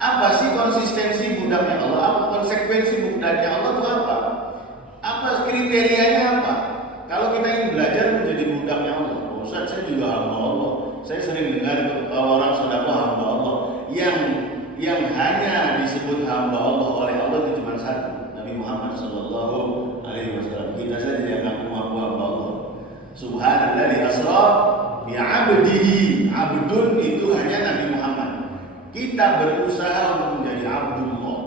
Apa sih konsistensi budaknya Allah? Apa konsekuensi budaknya Allah itu apa? Apa kriterianya apa? Kalau kita ingin belajar menjadi budaknya Allah, Ustaz, saya juga hamba Allah. Saya sering dengar orang sedekah hamba Allah. Yang hanya disebut hamba Allah oleh Allah itu cuma satu, Nabi Nabi Muhammad Sallallahu Alaihi Wasallam. Kita saja yang ngaku-ngaku hamba Allah. Subhanalladzi asra bi 'abdihi. Abdun itu hanya Nabi Muhammad. Kita berusaha untuk menjadi Abdullah.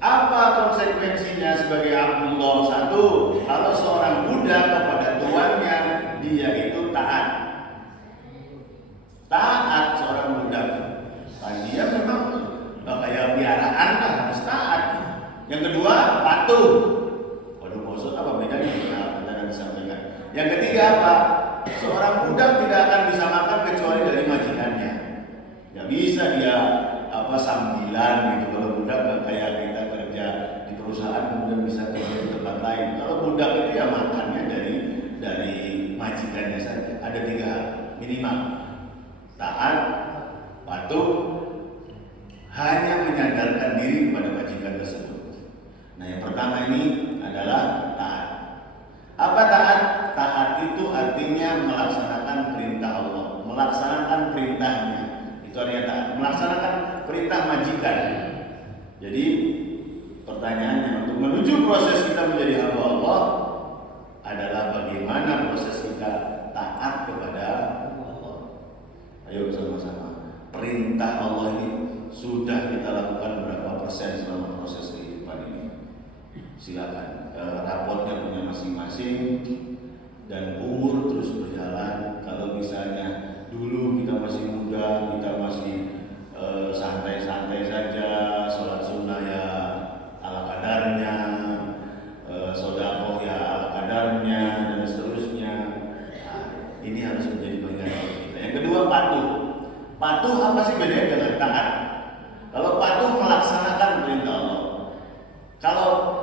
Apa konsekuensinya sebagai Abdullah? Satu, kalau seorang budak kepada tuannya, dia itu taat. Taat seorang budak. Nah, dia memang kayak piaraan lah, harus taat. Yang kedua, patuh. Waduh, maksud apa bedanya? Nah, kita akan disampaikan. Yang ketiga apa? Seorang budak tidak akan bisa makan kecuali dari majikannya. Nggak bisa dia sambilan gitu. Kalau budak nggak kayak kita kerja di perusahaan kemudian bisa kerja di tempat lain. Kalau budak itu ya makannya dari majikannya saja. Ada 3 hal minimal: taat, patuh, hanya menyandarkan diri kepada majikan tersebut. Nah, yang pertama ini adalah taat. Apa taat? Taat itu artinya melaksanakan perintah Allah, melaksanakan perintahnya. Itu artinya taat, melaksanakan perintah majikan. Jadi pertanyaannya, untuk menuju proses kita menjadi hamba Allah adalah bagaimana proses kita taat kepada Allah. Ayo sama-sama. Perintah Allah ini sudah kita lakukan berapa persen selama proses kehidupan ini? Silakan, rapotnya punya masing-masing. Dan umur terus berjalan. Kalau misalnya dulu kita masih muda, kita masih santai-santai saja, sholat sunnah ya ala kadarnya, sedekah ya ala kadarnya, dan seterusnya. Nah, ini harus menjadi bagian dari kita. Yang kedua, patuh. Patuh apa sih bedanya dengan taat? Kalau patuh melaksanakan perintah Allah.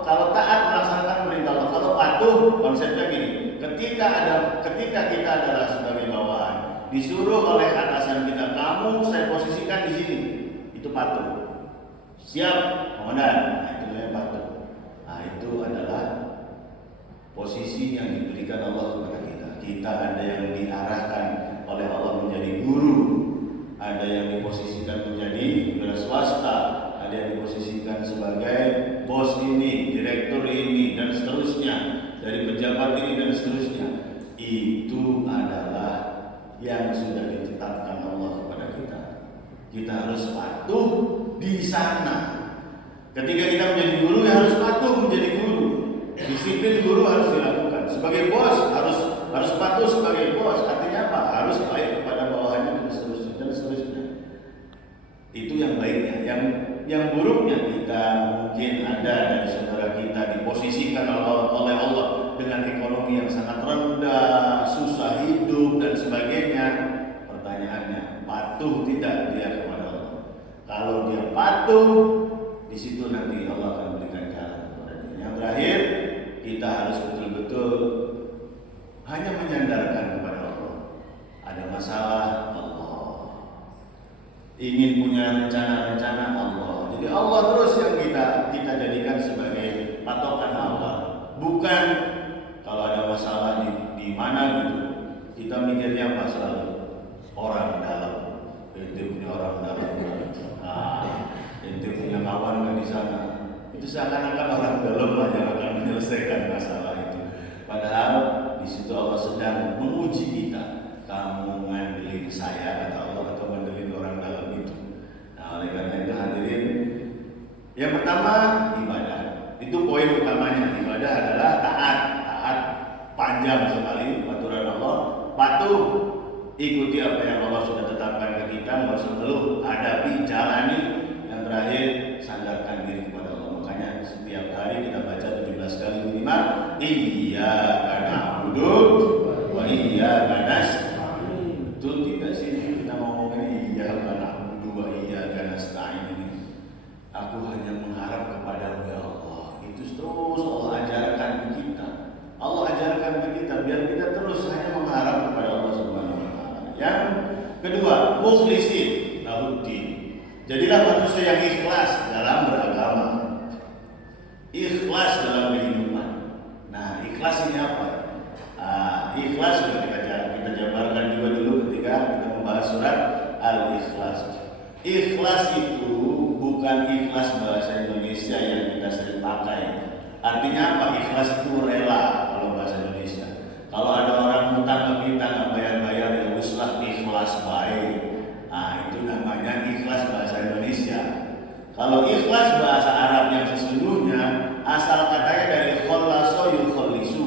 Kalau taat melaksanakan perintah Allah. Kalau patuh konsepnya gini. Ketika kita adalah sebagai bawahan, disuruh oleh atasan kita, kamu saya posisikan di sini, itu patuh. Siap, komandan. Nah, itu namanya patuh. Nah, itu adalah posisi yang diberikan Allah kepada kita. Kita ada yang diarahkan oleh Allah menjadi guru, ada yang diposisikan menjadi wira swasta, ada yang diposisikan sebagai bos ini, direktur ini, dan seterusnya, dari pejabat ini dan seterusnya. Itu adalah yang sudah ditetapkan Allah kepada kita. Kita harus patuh di sana. Ketika kita menjadi guru, ya harus patuh menjadi guru. Disiplin guru harus dilakukan. Sebagai bos harus patuh sebagai bos. Artinya apa? Harus baik kepada bawahannya dan seterusnya. Itu yang baiknya. Yang buruknya kita mungkin ada dari saudara kita diposisikan oleh Allah dengan ekonomi yang sangat rendah, susah hidup dan sebagainya. Pertanyaannya, patuh tidak dia kepada Allah? Kalau dia patuh, di situ nanti Allah akan berikan jalan kepada dia. Yang terakhir, kita harus betul-betul hanya menyandarkan kepada Allah. Ada masalah, Allah. Ingin punya rencana-rencana, Allah. Jadi Allah terus yang kita jadikan sebagai patokan Allah. Bukan kalau ada masalah di mana gitu, kita mikirnya apa selalu? Orang dalam. Ente punya orang dalam. Ente punya kawan kan di sana. Itu seakan-akan orang dalam aja akan menyelesaikan masalah itu. Padahal di situ Allah sedang menguji kita. Kamu ngandelin saya kata Allah atau ngandelin orang dalam itu. Nah, oleh karena itu hadirin, yang pertama ibadah. Itu poin utamanya. Ibadah adalah taat panjang sekali aturan Allah. Patuh, ikuti apa yang Allah sudah tetapkan ke kita, nggak usah ngeluh, hadapi, jalani. Yang terakhir, sandarkan diri kepada Allah. Makanya setiap hari kita baca 17 kali minimal, iyyaka na'budu wa iyyaka nasta'in. Betul tidak sih kita ngomongin iyyaka na'budu wa iyyaka nasta'in ini? Aku hanya mengharap kepada Allah. Itu terus Allah ajarkan ke kita. Allah ajarkan ke kita biar kita terus hanya mengharap kepada Allah Subhanahu wa taala. Yang kedua, mukhlisin lahuddin. Jadilah manusia yang ikhlas dalam beragama. Ikhlas dalam kehidupan. Nah, ikhlas ini apa? Ikhlas sudah kita jabarkan juga dulu ketika kita membahas surat Al-Ikhlas. Ikhlas itu bukan ikhlas bahasa Indonesia yang kita sering pakai. Artinya apa? Ikhlas itu rela kalau bahasa Indonesia. Kalau ada orang utang ke kita nggak bayar-bayar, ya uslah ikhlas baik. Nah, itu namanya ikhlas bahasa Indonesia. Kalau ikhlas bahasa Arab yang sesungguhnya, asal katanya dari kholaso yukholisu.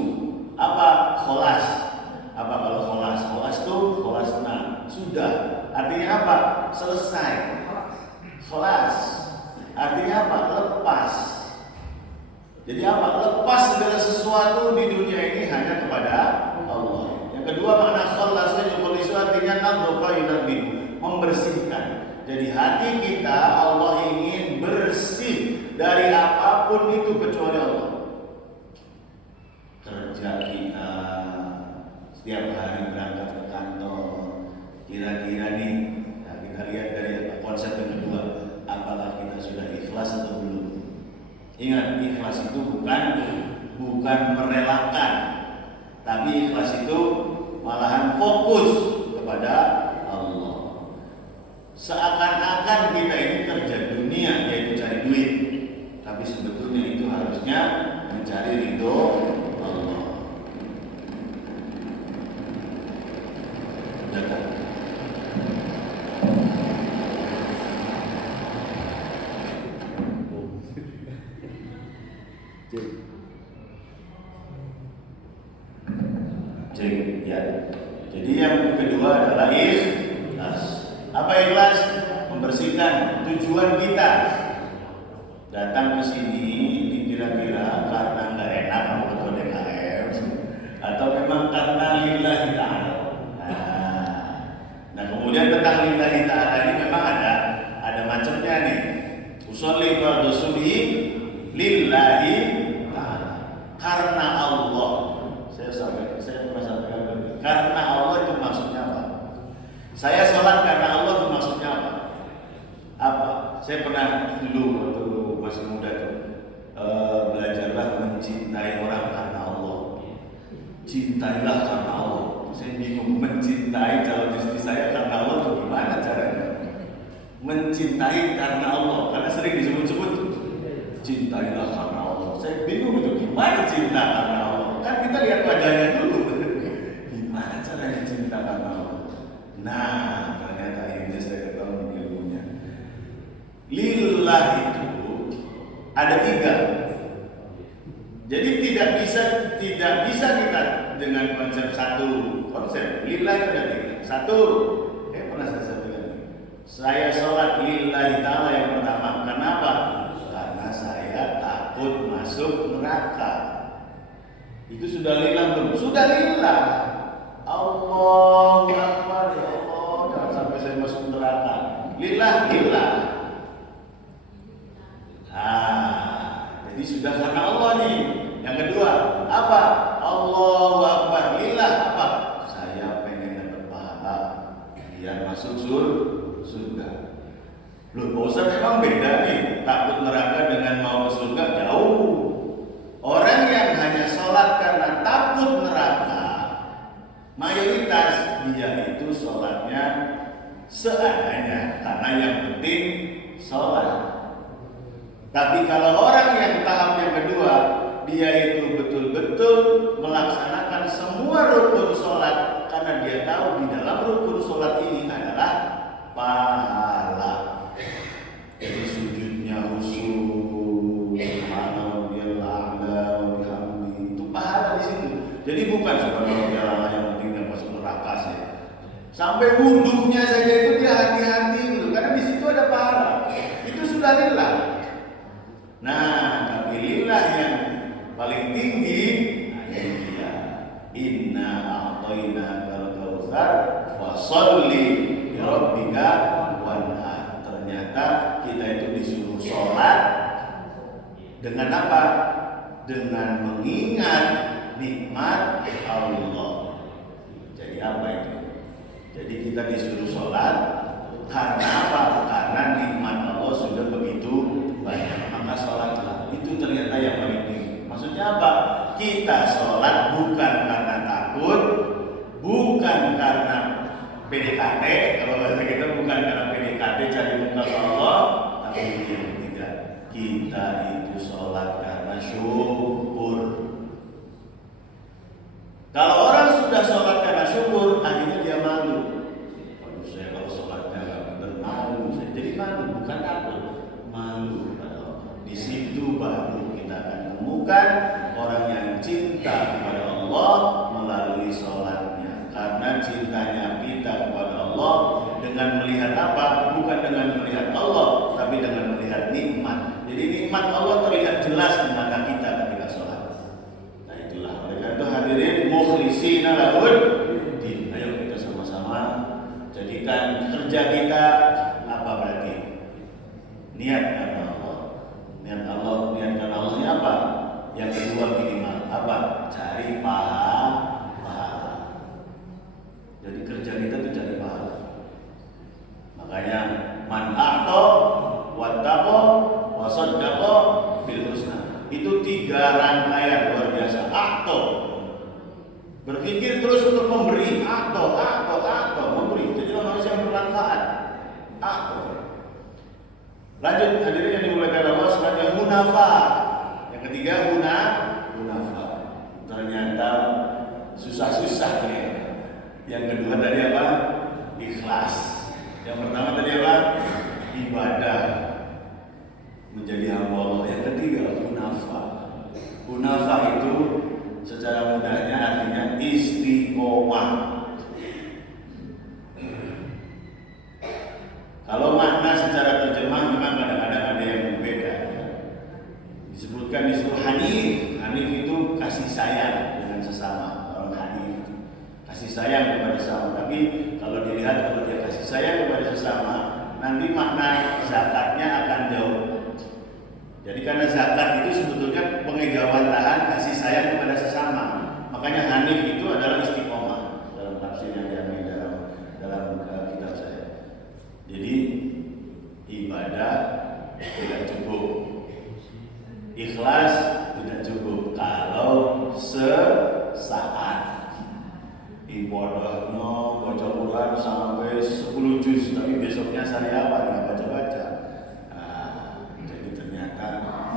Apa kholas? Apa kalau kholas? Kholas itu kholasna, sudah. Artinya apa? Selesai. Kholas. Artinya apa? Lepas. Jadi apa? Lepas segala sesuatu di dunia ini hanya kepada Allah. Yang kedua makna kholasa yukholisu artinya nadzafa yunabbi, membersihkan. Jadi hati kita Allah ingin bersih dari apapun itu kecuali Allah. Kerja kita setiap hari berangkat ke kantor, kira-kira nih, nah kita lihat dari konsep yang kedua, apakah kita sudah ikhlas atau belum? Ingat, ikhlas itu bukan merelakan, tapi ikhlas itu malahan fokus kepada Allah. Seakan-akan kita ini kerja dunia, yaitu cari duit, tapi sebetulnya itu harusnya mencari ridho Allah. Datang. Cek, ya. Jadi yang kedua adalah ikhlas. Apa ikhlas? Membersihkan tujuan kita. Datang ke sini kira-kira karena nggak enak mau ketua DKM atau memang karena lillahi ta'ala. Nah, kemudian tentang lillahi ta'ala ini memang ada macamnya nih. Usolli fardhu subhi lillahi ta'ala. Karena Allah. Saya pernah sampaikan karena Allah itu maksudnya apa? Saya sholat karena Allah itu maksudnya apa? Apa? Saya pernah dulu waktu masih muda tuh belajarlah mencintai orang karena Allah. Cintailah karena Allah. Saya bingung mencintai calon istri saya karena Allah itu gimana caranya? Mencintai karena Allah, karena sering disebut-sebut cintailah karena Allah. Saya bingung itu gimana cinta karena Allah? Kan kita lihat wajahnya dulu. Gimana caranya cinta karena Allah? Nah, ternyata akhirnya saya ketahui ilmunya. Lillah itu ada 3. Jadi tidak bisa kita dengan konsep satu konsep. Lillah itu ada 3. Satu, pernah saya sampaikan. Saya sholat lillahi ta'ala yang pertama. Kenapa? Karena saya takut masuk neraka. Itu sudah lillah belum? Sudah lillah. Allahu Akbar, ya Allah, jangan sampai saya masuk neraka. Lillah. Jadi sudah karena Allah nih. Yang kedua, apa? Allahu Akbar, lillah apa? Saya pengen dapat pahala biar masuk surga. Loh, Pak Ustaz memang beda nih. Takut neraka dengan mau ke surga jauh. Orang yang hanya sholat karena takut neraka, mayoritas dia itu sholatnya seadanya karena yang penting sholat. Tapi kalau orang yang tahap yang kedua, dia itu betul-betul melaksanakan semua rukun sholat karena dia tahu di dalam rukun sholat ini adalah pahala. Jadi sujudnya khusyuk, itu pahala di situ. Jadi bukan subhanallah yang penting dia masuk neraka saya. Sampai wudhunya saja itu dia hati-hati gitu, karena di situ ada pahala. Itu sudah lillah. Nah, tapi lillah yang paling tinggi ini dia. Inna a'tayna al-kautsar fasholli li rabbika wanhar. Ternyata kita itu disuruh sholat dengan apa? Dengan mengingat nikmat Allah. Jadi apa itu? Jadi kita disuruh sholat karena apa? Karena nikmat Allah sudah begitu banyak. Maka sholatlah. Itu ternyata yang paling tinggi. Maksudnya apa? Kita sholat bukan karena takut, bukan karena PDKT. Kalau bahasa kita bukan karena PDKT cari muka Allah, tapi yang ketiga, kita itu sholat karena syukur. malu, bukan takut, malu kepada Allah. Di situ baru kita akan menemukan orang yang cinta kepada Allah melalui sholatnya. Karena cintanya kita kepada Allah dengan melihat apa? Bukan dengan melihat Allah, tapi dengan melihat nikmat. Jadi nikmat Allah terlihat jelas di mata kita ketika sholat. Nah itulah, oleh karena itu hadirin mukhlishina lahud din. Ayo kita sama-sama jadikan kerja kita apa berarti? Niat karena Allah. Niat Allah, niat karena Allahnya apa? Yang kedua minimal apa? Cari pahala. Jadi kerja kita itu cari pahala. Makanya man a'ta wattaqa wa saddaqa bil husna. Itu 3 rangkaian luar biasa. A'ta, berpikir terus untuk memberi. A'ta, memberi. Jadilah manusia yang bermanfaat. A'ta. Lanjut hadirin yang dimuliakan Allah, selanjutnya hunafa. Yang ketiga hunafa. Ternyata susah-susah nih. Yang kedua tadi apa? Ikhlas. Yang pertama tadi apa? Ibadah, menjadi hamba Allah. Yang ketiga hunafa. Hunafa itu secara mudahnya artinya istiqomah. Kalau makna secara terjemah memang kadang-kadang ada yang berbeda. Disebutkan di surah Hanif. Hanif itu kasih sayang dengan sesama. Orang Hanif kasih sayang kepada sesama. Tapi kalau dilihat, kalau dia kasih sayang kepada sesama, nanti makna zakatnya akan jauh. Jadi karena zakat itu sebetulnya pengegawantahan kasih sayang kepada sesama. Makanya Hanif itu adalah istiqomah dalam tafsir yang diambil dalam kitab saya. Jadi ibadah tidak cukup, ikhlas tidak cukup kalau sesaat. Ibadahnya baca Quran sampai 10 juz, tapi besoknya sehari apa nggak baca-baca. Jadi ternyata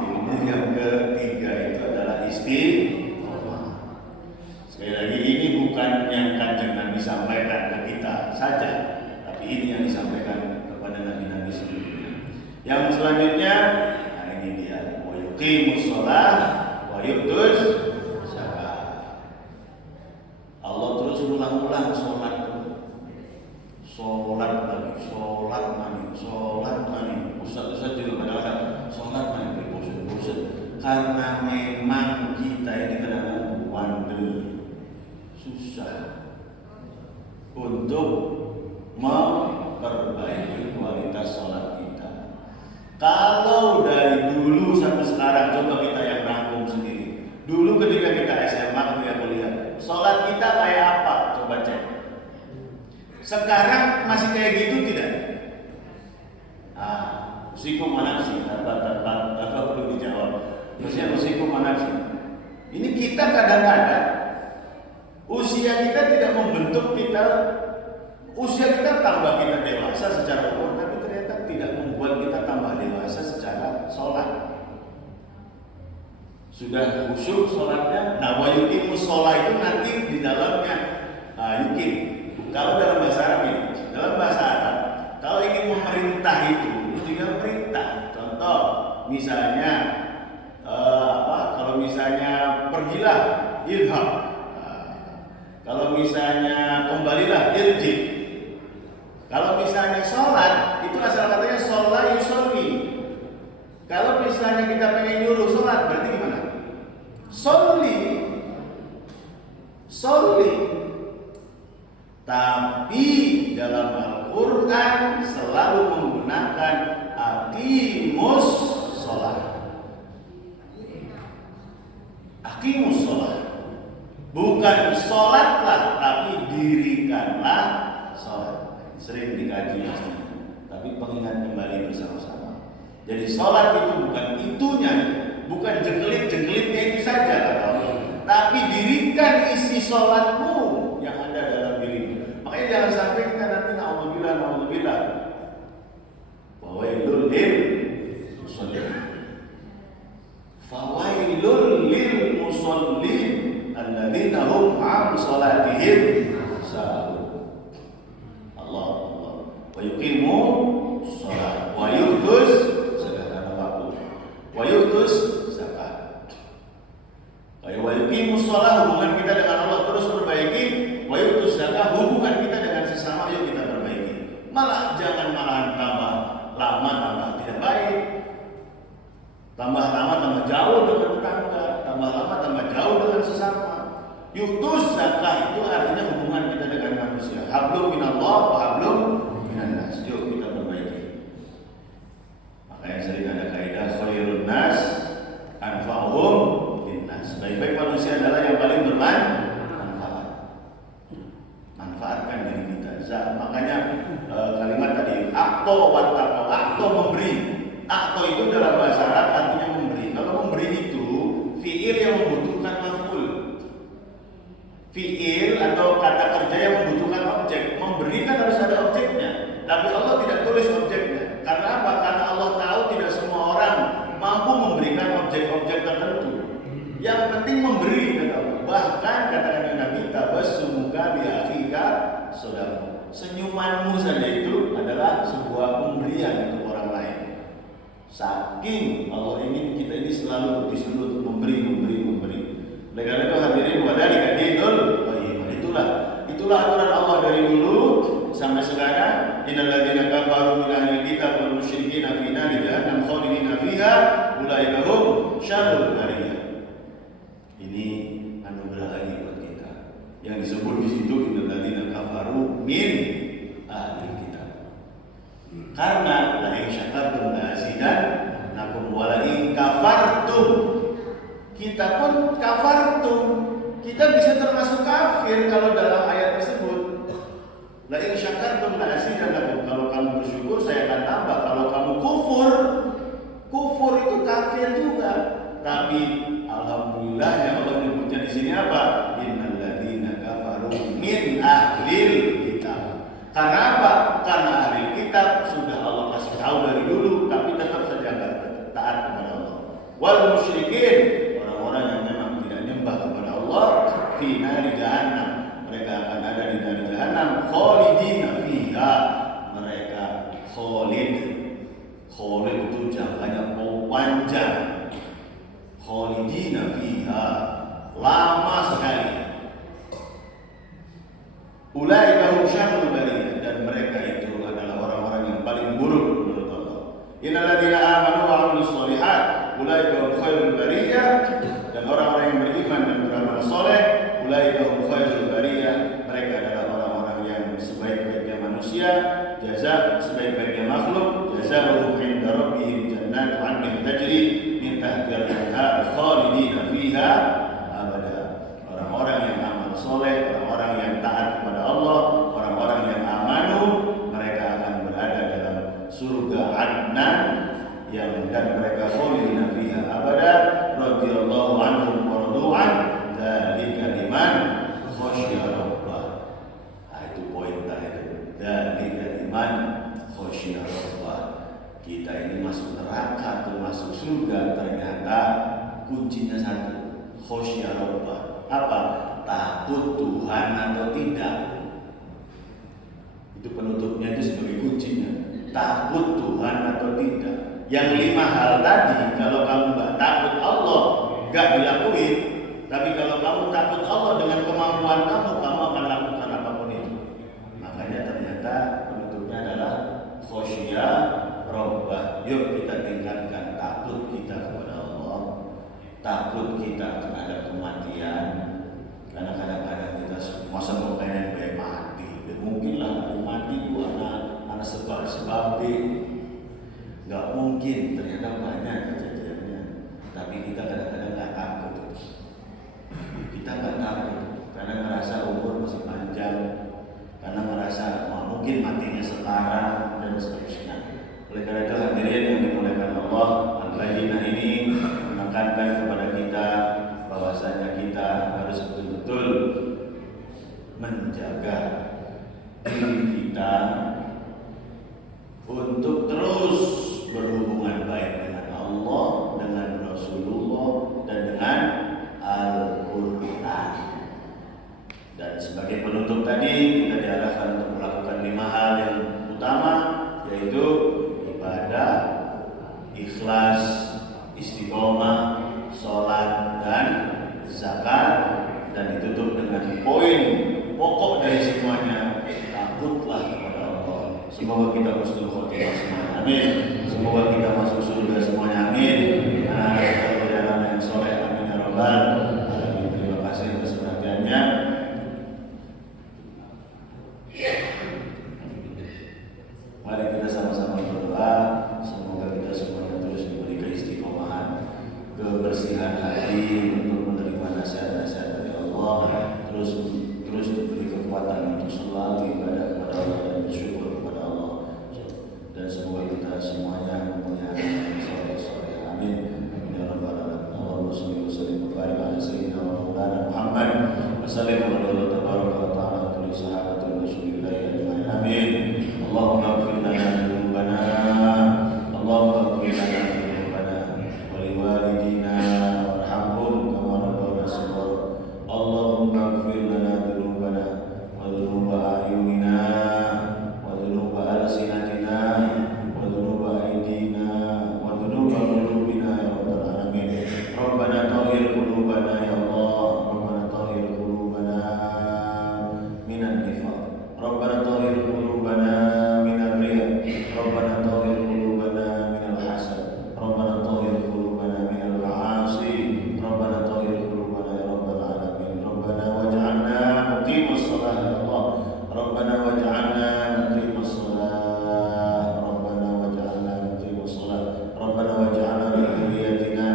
ilmu yang ketiga itu adalah istiqomah. Sekali lagi, ini bukan yang Kanjeng Nabi sampaikan ke kita saja, tapi ini yang disampaikan kepada nabi-nabi sebelumnya. Yang selanjutnya, nah ini dia, wa yuqimus shalah wa yu'tuz zakat. Allah terus ulang-ulang sholat mani. Ustaz juga kadang-kadang sholat mani bosan. Karena memang kita ini kadang-kadang bandel, susah untuk memperbaiki kualitas sholat kita. Kalau dari dulu sampai sekarang, coba kita yang rangkum sendiri. Dulu ketika kita SMA, ketika kuliah, sholat kita kayak apa? Coba cek. Sekarang masih kayak gitu tidak? Usikum manafsi, apa perlu dijawab? Maksudnya usikum manafsi. Ini kita kadang-kadang usia kita tidak membentuk kita. Usia kita tambah kita dewasa secara umur, tapi ternyata tidak membuat kita tambah dewasa secara sholat. Sudah khusyuk sholatnya. Nah, wa yuqimus shalah itu nanti di dalamnya yuqim. Kalau dalam bahasa Arab ini, dalam bahasa Arab, kalau ingin memerintah itu tinggal perintah. Contoh, misalnya kalau misalnya pergilah, idhab. Kalau misalnya kembalilah, irji. Kalau misalnya sholat, itu asal katanya sholat yusolli. Kalau misalnya kita pengen nyuruh sholat, berarti gimana? Sholli. Tapi dalam Al-Quran selalu menggunakan aqimus sholat. Aqimus sholat. Bukan sholatlah, tapi dirikanlah sholat. Sering dikaji maksudnya, tapi pengingat kembali bersama-sama. Jadi sholat itu bukan itunya, bukan jengkelit-jengkelitnya itu saja kata Allah, tapi dirikan isi sholatmu yang ada dalam dirimu. Makanya jangan sampai kita nanti naudzubillah fawailul lil musallin alladzina hum an sholatihim sahun. Allah wa yuqimu shalah wa Yu'tuz zakah itu artinya hubungan kita dengan manusia. Hablum minallah wa hablum minannas. Yuk kita perbaiki. Makanya sering ada kaidah khairun nas anfa'uhum linnas. Baik-baik manusia adalah yang paling bermanfaat. Manfaatkan diri kita. Makanya kalimat tadi akto wattaqo, akto memberi. Akto itu dalam bahasa Arab artinya memberi. Kalau memberi itu fi'il yang membutuhkan maf'ul. Fi'il atau kata kerja yang membutuhkan objek. Memberi kan harus ada objeknya. Tapi Allah tidak tulis objeknya. Karena apa? Karena Allah tahu tidak semua orang mampu memberikan objek-objek tertentu. Yang penting memberi, kata Allah. Bahkan katakan Nabi, tabassumuka bi akhika saudara. Senyumanmu saja itu adalah sebuah pemberian untuk orang lain. Saking Allah ingin kita ini selalu disuruh untuk memberi. Oleh karena itu hadirin wadhalika dinul qayyim. Itulah aturan Allah dari dulu sampai sekarang. Innal ladzina kafaru min ahlil kitab wal musyrikin fi nari jahannam khalidina fiha ulaika hum syarrul bariyah. Ini anugerah lagi buat kita. Yang disebut di situ innal ladzina kafaru min ahlil kitab. Karena la in syakartum la azidannakum wa la in kafartum, kita pun kafartum, kita bisa termasuk kafir kalau dalam ayat tersebut. La in syakartum la azidannakum, kalau kamu bersyukur saya akan tambah. Kalau kamu kufur itu kafir juga. Tapi alhamdulillah yang Allah menyebutnya di sini apa? Innal ladzina kafaru min ahlil kitab. Karena apa? Karena ahli kitab sudah Allah kasih tahu dari dulu, tapi tetap saja enggak taat kepada Allah. Wal musyrikin, orang yang memang tidak nyembah kepada Allah, fi nari jahannam, mereka akan ada di nari jahannam khalidina fiha, mereka khalid itu jangkanya panjang, khalidina fiha, lama sekali. Ulaika hum syarrul bariyah, dan mereka itu adalah orang-orang yang paling buruk menurut Allah. Innal ladzina amanu wa 'amilus sholihat ulaika hum khairul bariyah, dan orang-orang yang beriman dan beramal saleh ulaika hum khairul bariyah, mereka adalah orang-orang yang sebaik-baiknya manusia, jaza sebaik-baiknya makhluk, jazaohum 'inda rabbihim jannatu 'adnin tajri min tahtiha al-anhar khalidina fiha abada. Orang-orang yang amal saleh, orang-orang yang taat kepada Allah, orang-orang yang amanu, mereka akan berada dalam surga Adnan yang dan mereka khalidina fiha abada radhiyallahu anhum wa radu'an dzalika liman khasyiya rabbah. Itu poin terakhir. Dzalika liman khasyiya rabbah. Kita ini masuk neraka atau masuk surga ternyata kuncinya satu, khasyiya rabbah. Apa? Takut Tuhan atau tidak. Itu penutupnya, itu sebagai kuncinya. Takut Tuhan atau tidak. Yang 5 hal tadi, kalau kamu gak takut Allah, gak dilakuin. Tapi kalau kamu takut Allah dengan kemampuan kamu akan lakukan apapun itu. Makanya ternyata penutupnya adalah khosyia robbah. Yuk kita tingkatkan takut kita kepada Allah, takut kita terhadap kematian. Karena kadang-kadang kita masa mau pengen mati, dan mungkinlah aku mati itu anak sebab nggak mungkin, ternyata banyak kejadiannya. Tapi kita kadang-kadang nggak takut. Kita nggak takut karena merasa umur masih panjang, karena merasa mungkin matinya sekarang dan seterusnya. Oleh karena itu hadirin yang dimuliakan Allah, al-bayyinah ini menekankan kepada kita bahwasanya kita harus betul-betul menjaga diri kita untuk terus berhubungan baik dengan Allah, dengan Rasulullah, dan dengan Al-Quran. Dan sebagai penutup tadi kita diarahkan untuk melakukan 5 hal yang utama, yaitu ibadah, ikhlas, istiqomah, sholat, dan zakat, dan ditutup dengan poin pokok dari semuanya, takutlah kepada Allah. Semoga kita husnul khotimah semuanya, amin. Semoga kita masuk surga semuanya, amin. Nah, kita berjalan yang soleh, amin ya rabbal alamin. Terima kasih atas perhatiannya. berdoa semoga kita semuanya terus diberi keistiqomahan, kebersihan hati untuk menerima nasihat-nasihat dari Allah, terus diberi kekuatan untuk selalu ibadah kepada Allah dan bersyukur kepada Allah, dan semoga kita semuanya mempunyai hati yang soleh. Amin. Amin ya rabbal alamin. Allahumma shalli wa sallim wa barik ala sayyidina wa maulana Muhammad wa sallim ala tabaraka wa ta'ala kulli sahabatin Rasulillah ajma'in. Amin. Allahumma ighfir lana dhunubana, Allahumma ighfir lana dhunubana wa liwalidina warhamhum kama rabbawna shighara. Allahumma ighfir lana dhunubana wa dhunuba a'yunina wa dhunuba alsinatina wa dhunuba aydina wa dhunuba qulubina ya rabbal alamin. Rabbana tahhir qulubana ya Allah, Rabbana tahhir qulubana minan nifaq, Rabbana tahhir qulubana minar riya, Rabbana tahhir qulubana minal hasad, Rabbana tahhir qulubana minal ma'asi, Rabbana tahhir qulubana ya rabbal alamin. Rabbana waj'alna muqimas shalah ya Allah, Rabbana waj'alna muqimas shalah, Rabbana waj'alna muqimas shalah, Rabbana waj'alna min dhurriyyatina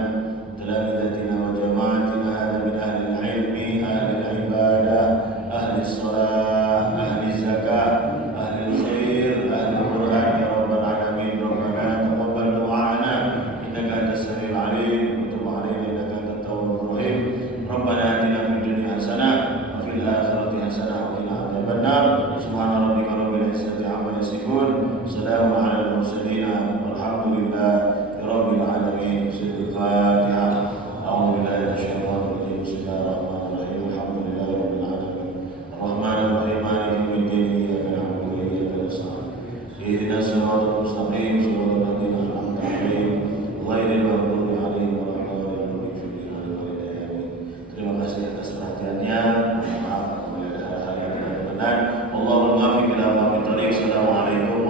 talamidatina wa jama'atina hada min ahli al-ilmi, ahli al-ibadah, ahli shalah, ahli zakah, ahli al-khair, ahli al-Qur'an ya rabbal alamin. Rabbana taqabbal du'ana innaka antas samiul alim wa tub 'alaina innaka antat tawwabur rahim. Rabbana atina fid dunya hasanah wa fil akhirati hasanah wa qina adzaban nar. Subhana rabbika rabbil izzati 'amma yasifun, salamun 'alal mursalin, walhamdulillahi rabbil alamin. Al-Fatihah. A'udzu billahi minasyaitonir rajim. Bismillahirrahmanirrahim. Alhamdulillahi rabbil alamin. Ar-Rahmanir Rahim. Maliki yaumiddin. Iyyaka na'budu wa iyyaka nasta'in. Ihdinas siratal mustaqim. Siratal ladzina an'amta 'alaihim ghairil maghdubi 'alaihim waladdallin. Terima kasih atas perhatiannya. Maaf apabila ada hal-hal yang tidak benar. Allahumma muwaffiq ila aqwamit thoriq. Assalamualaikum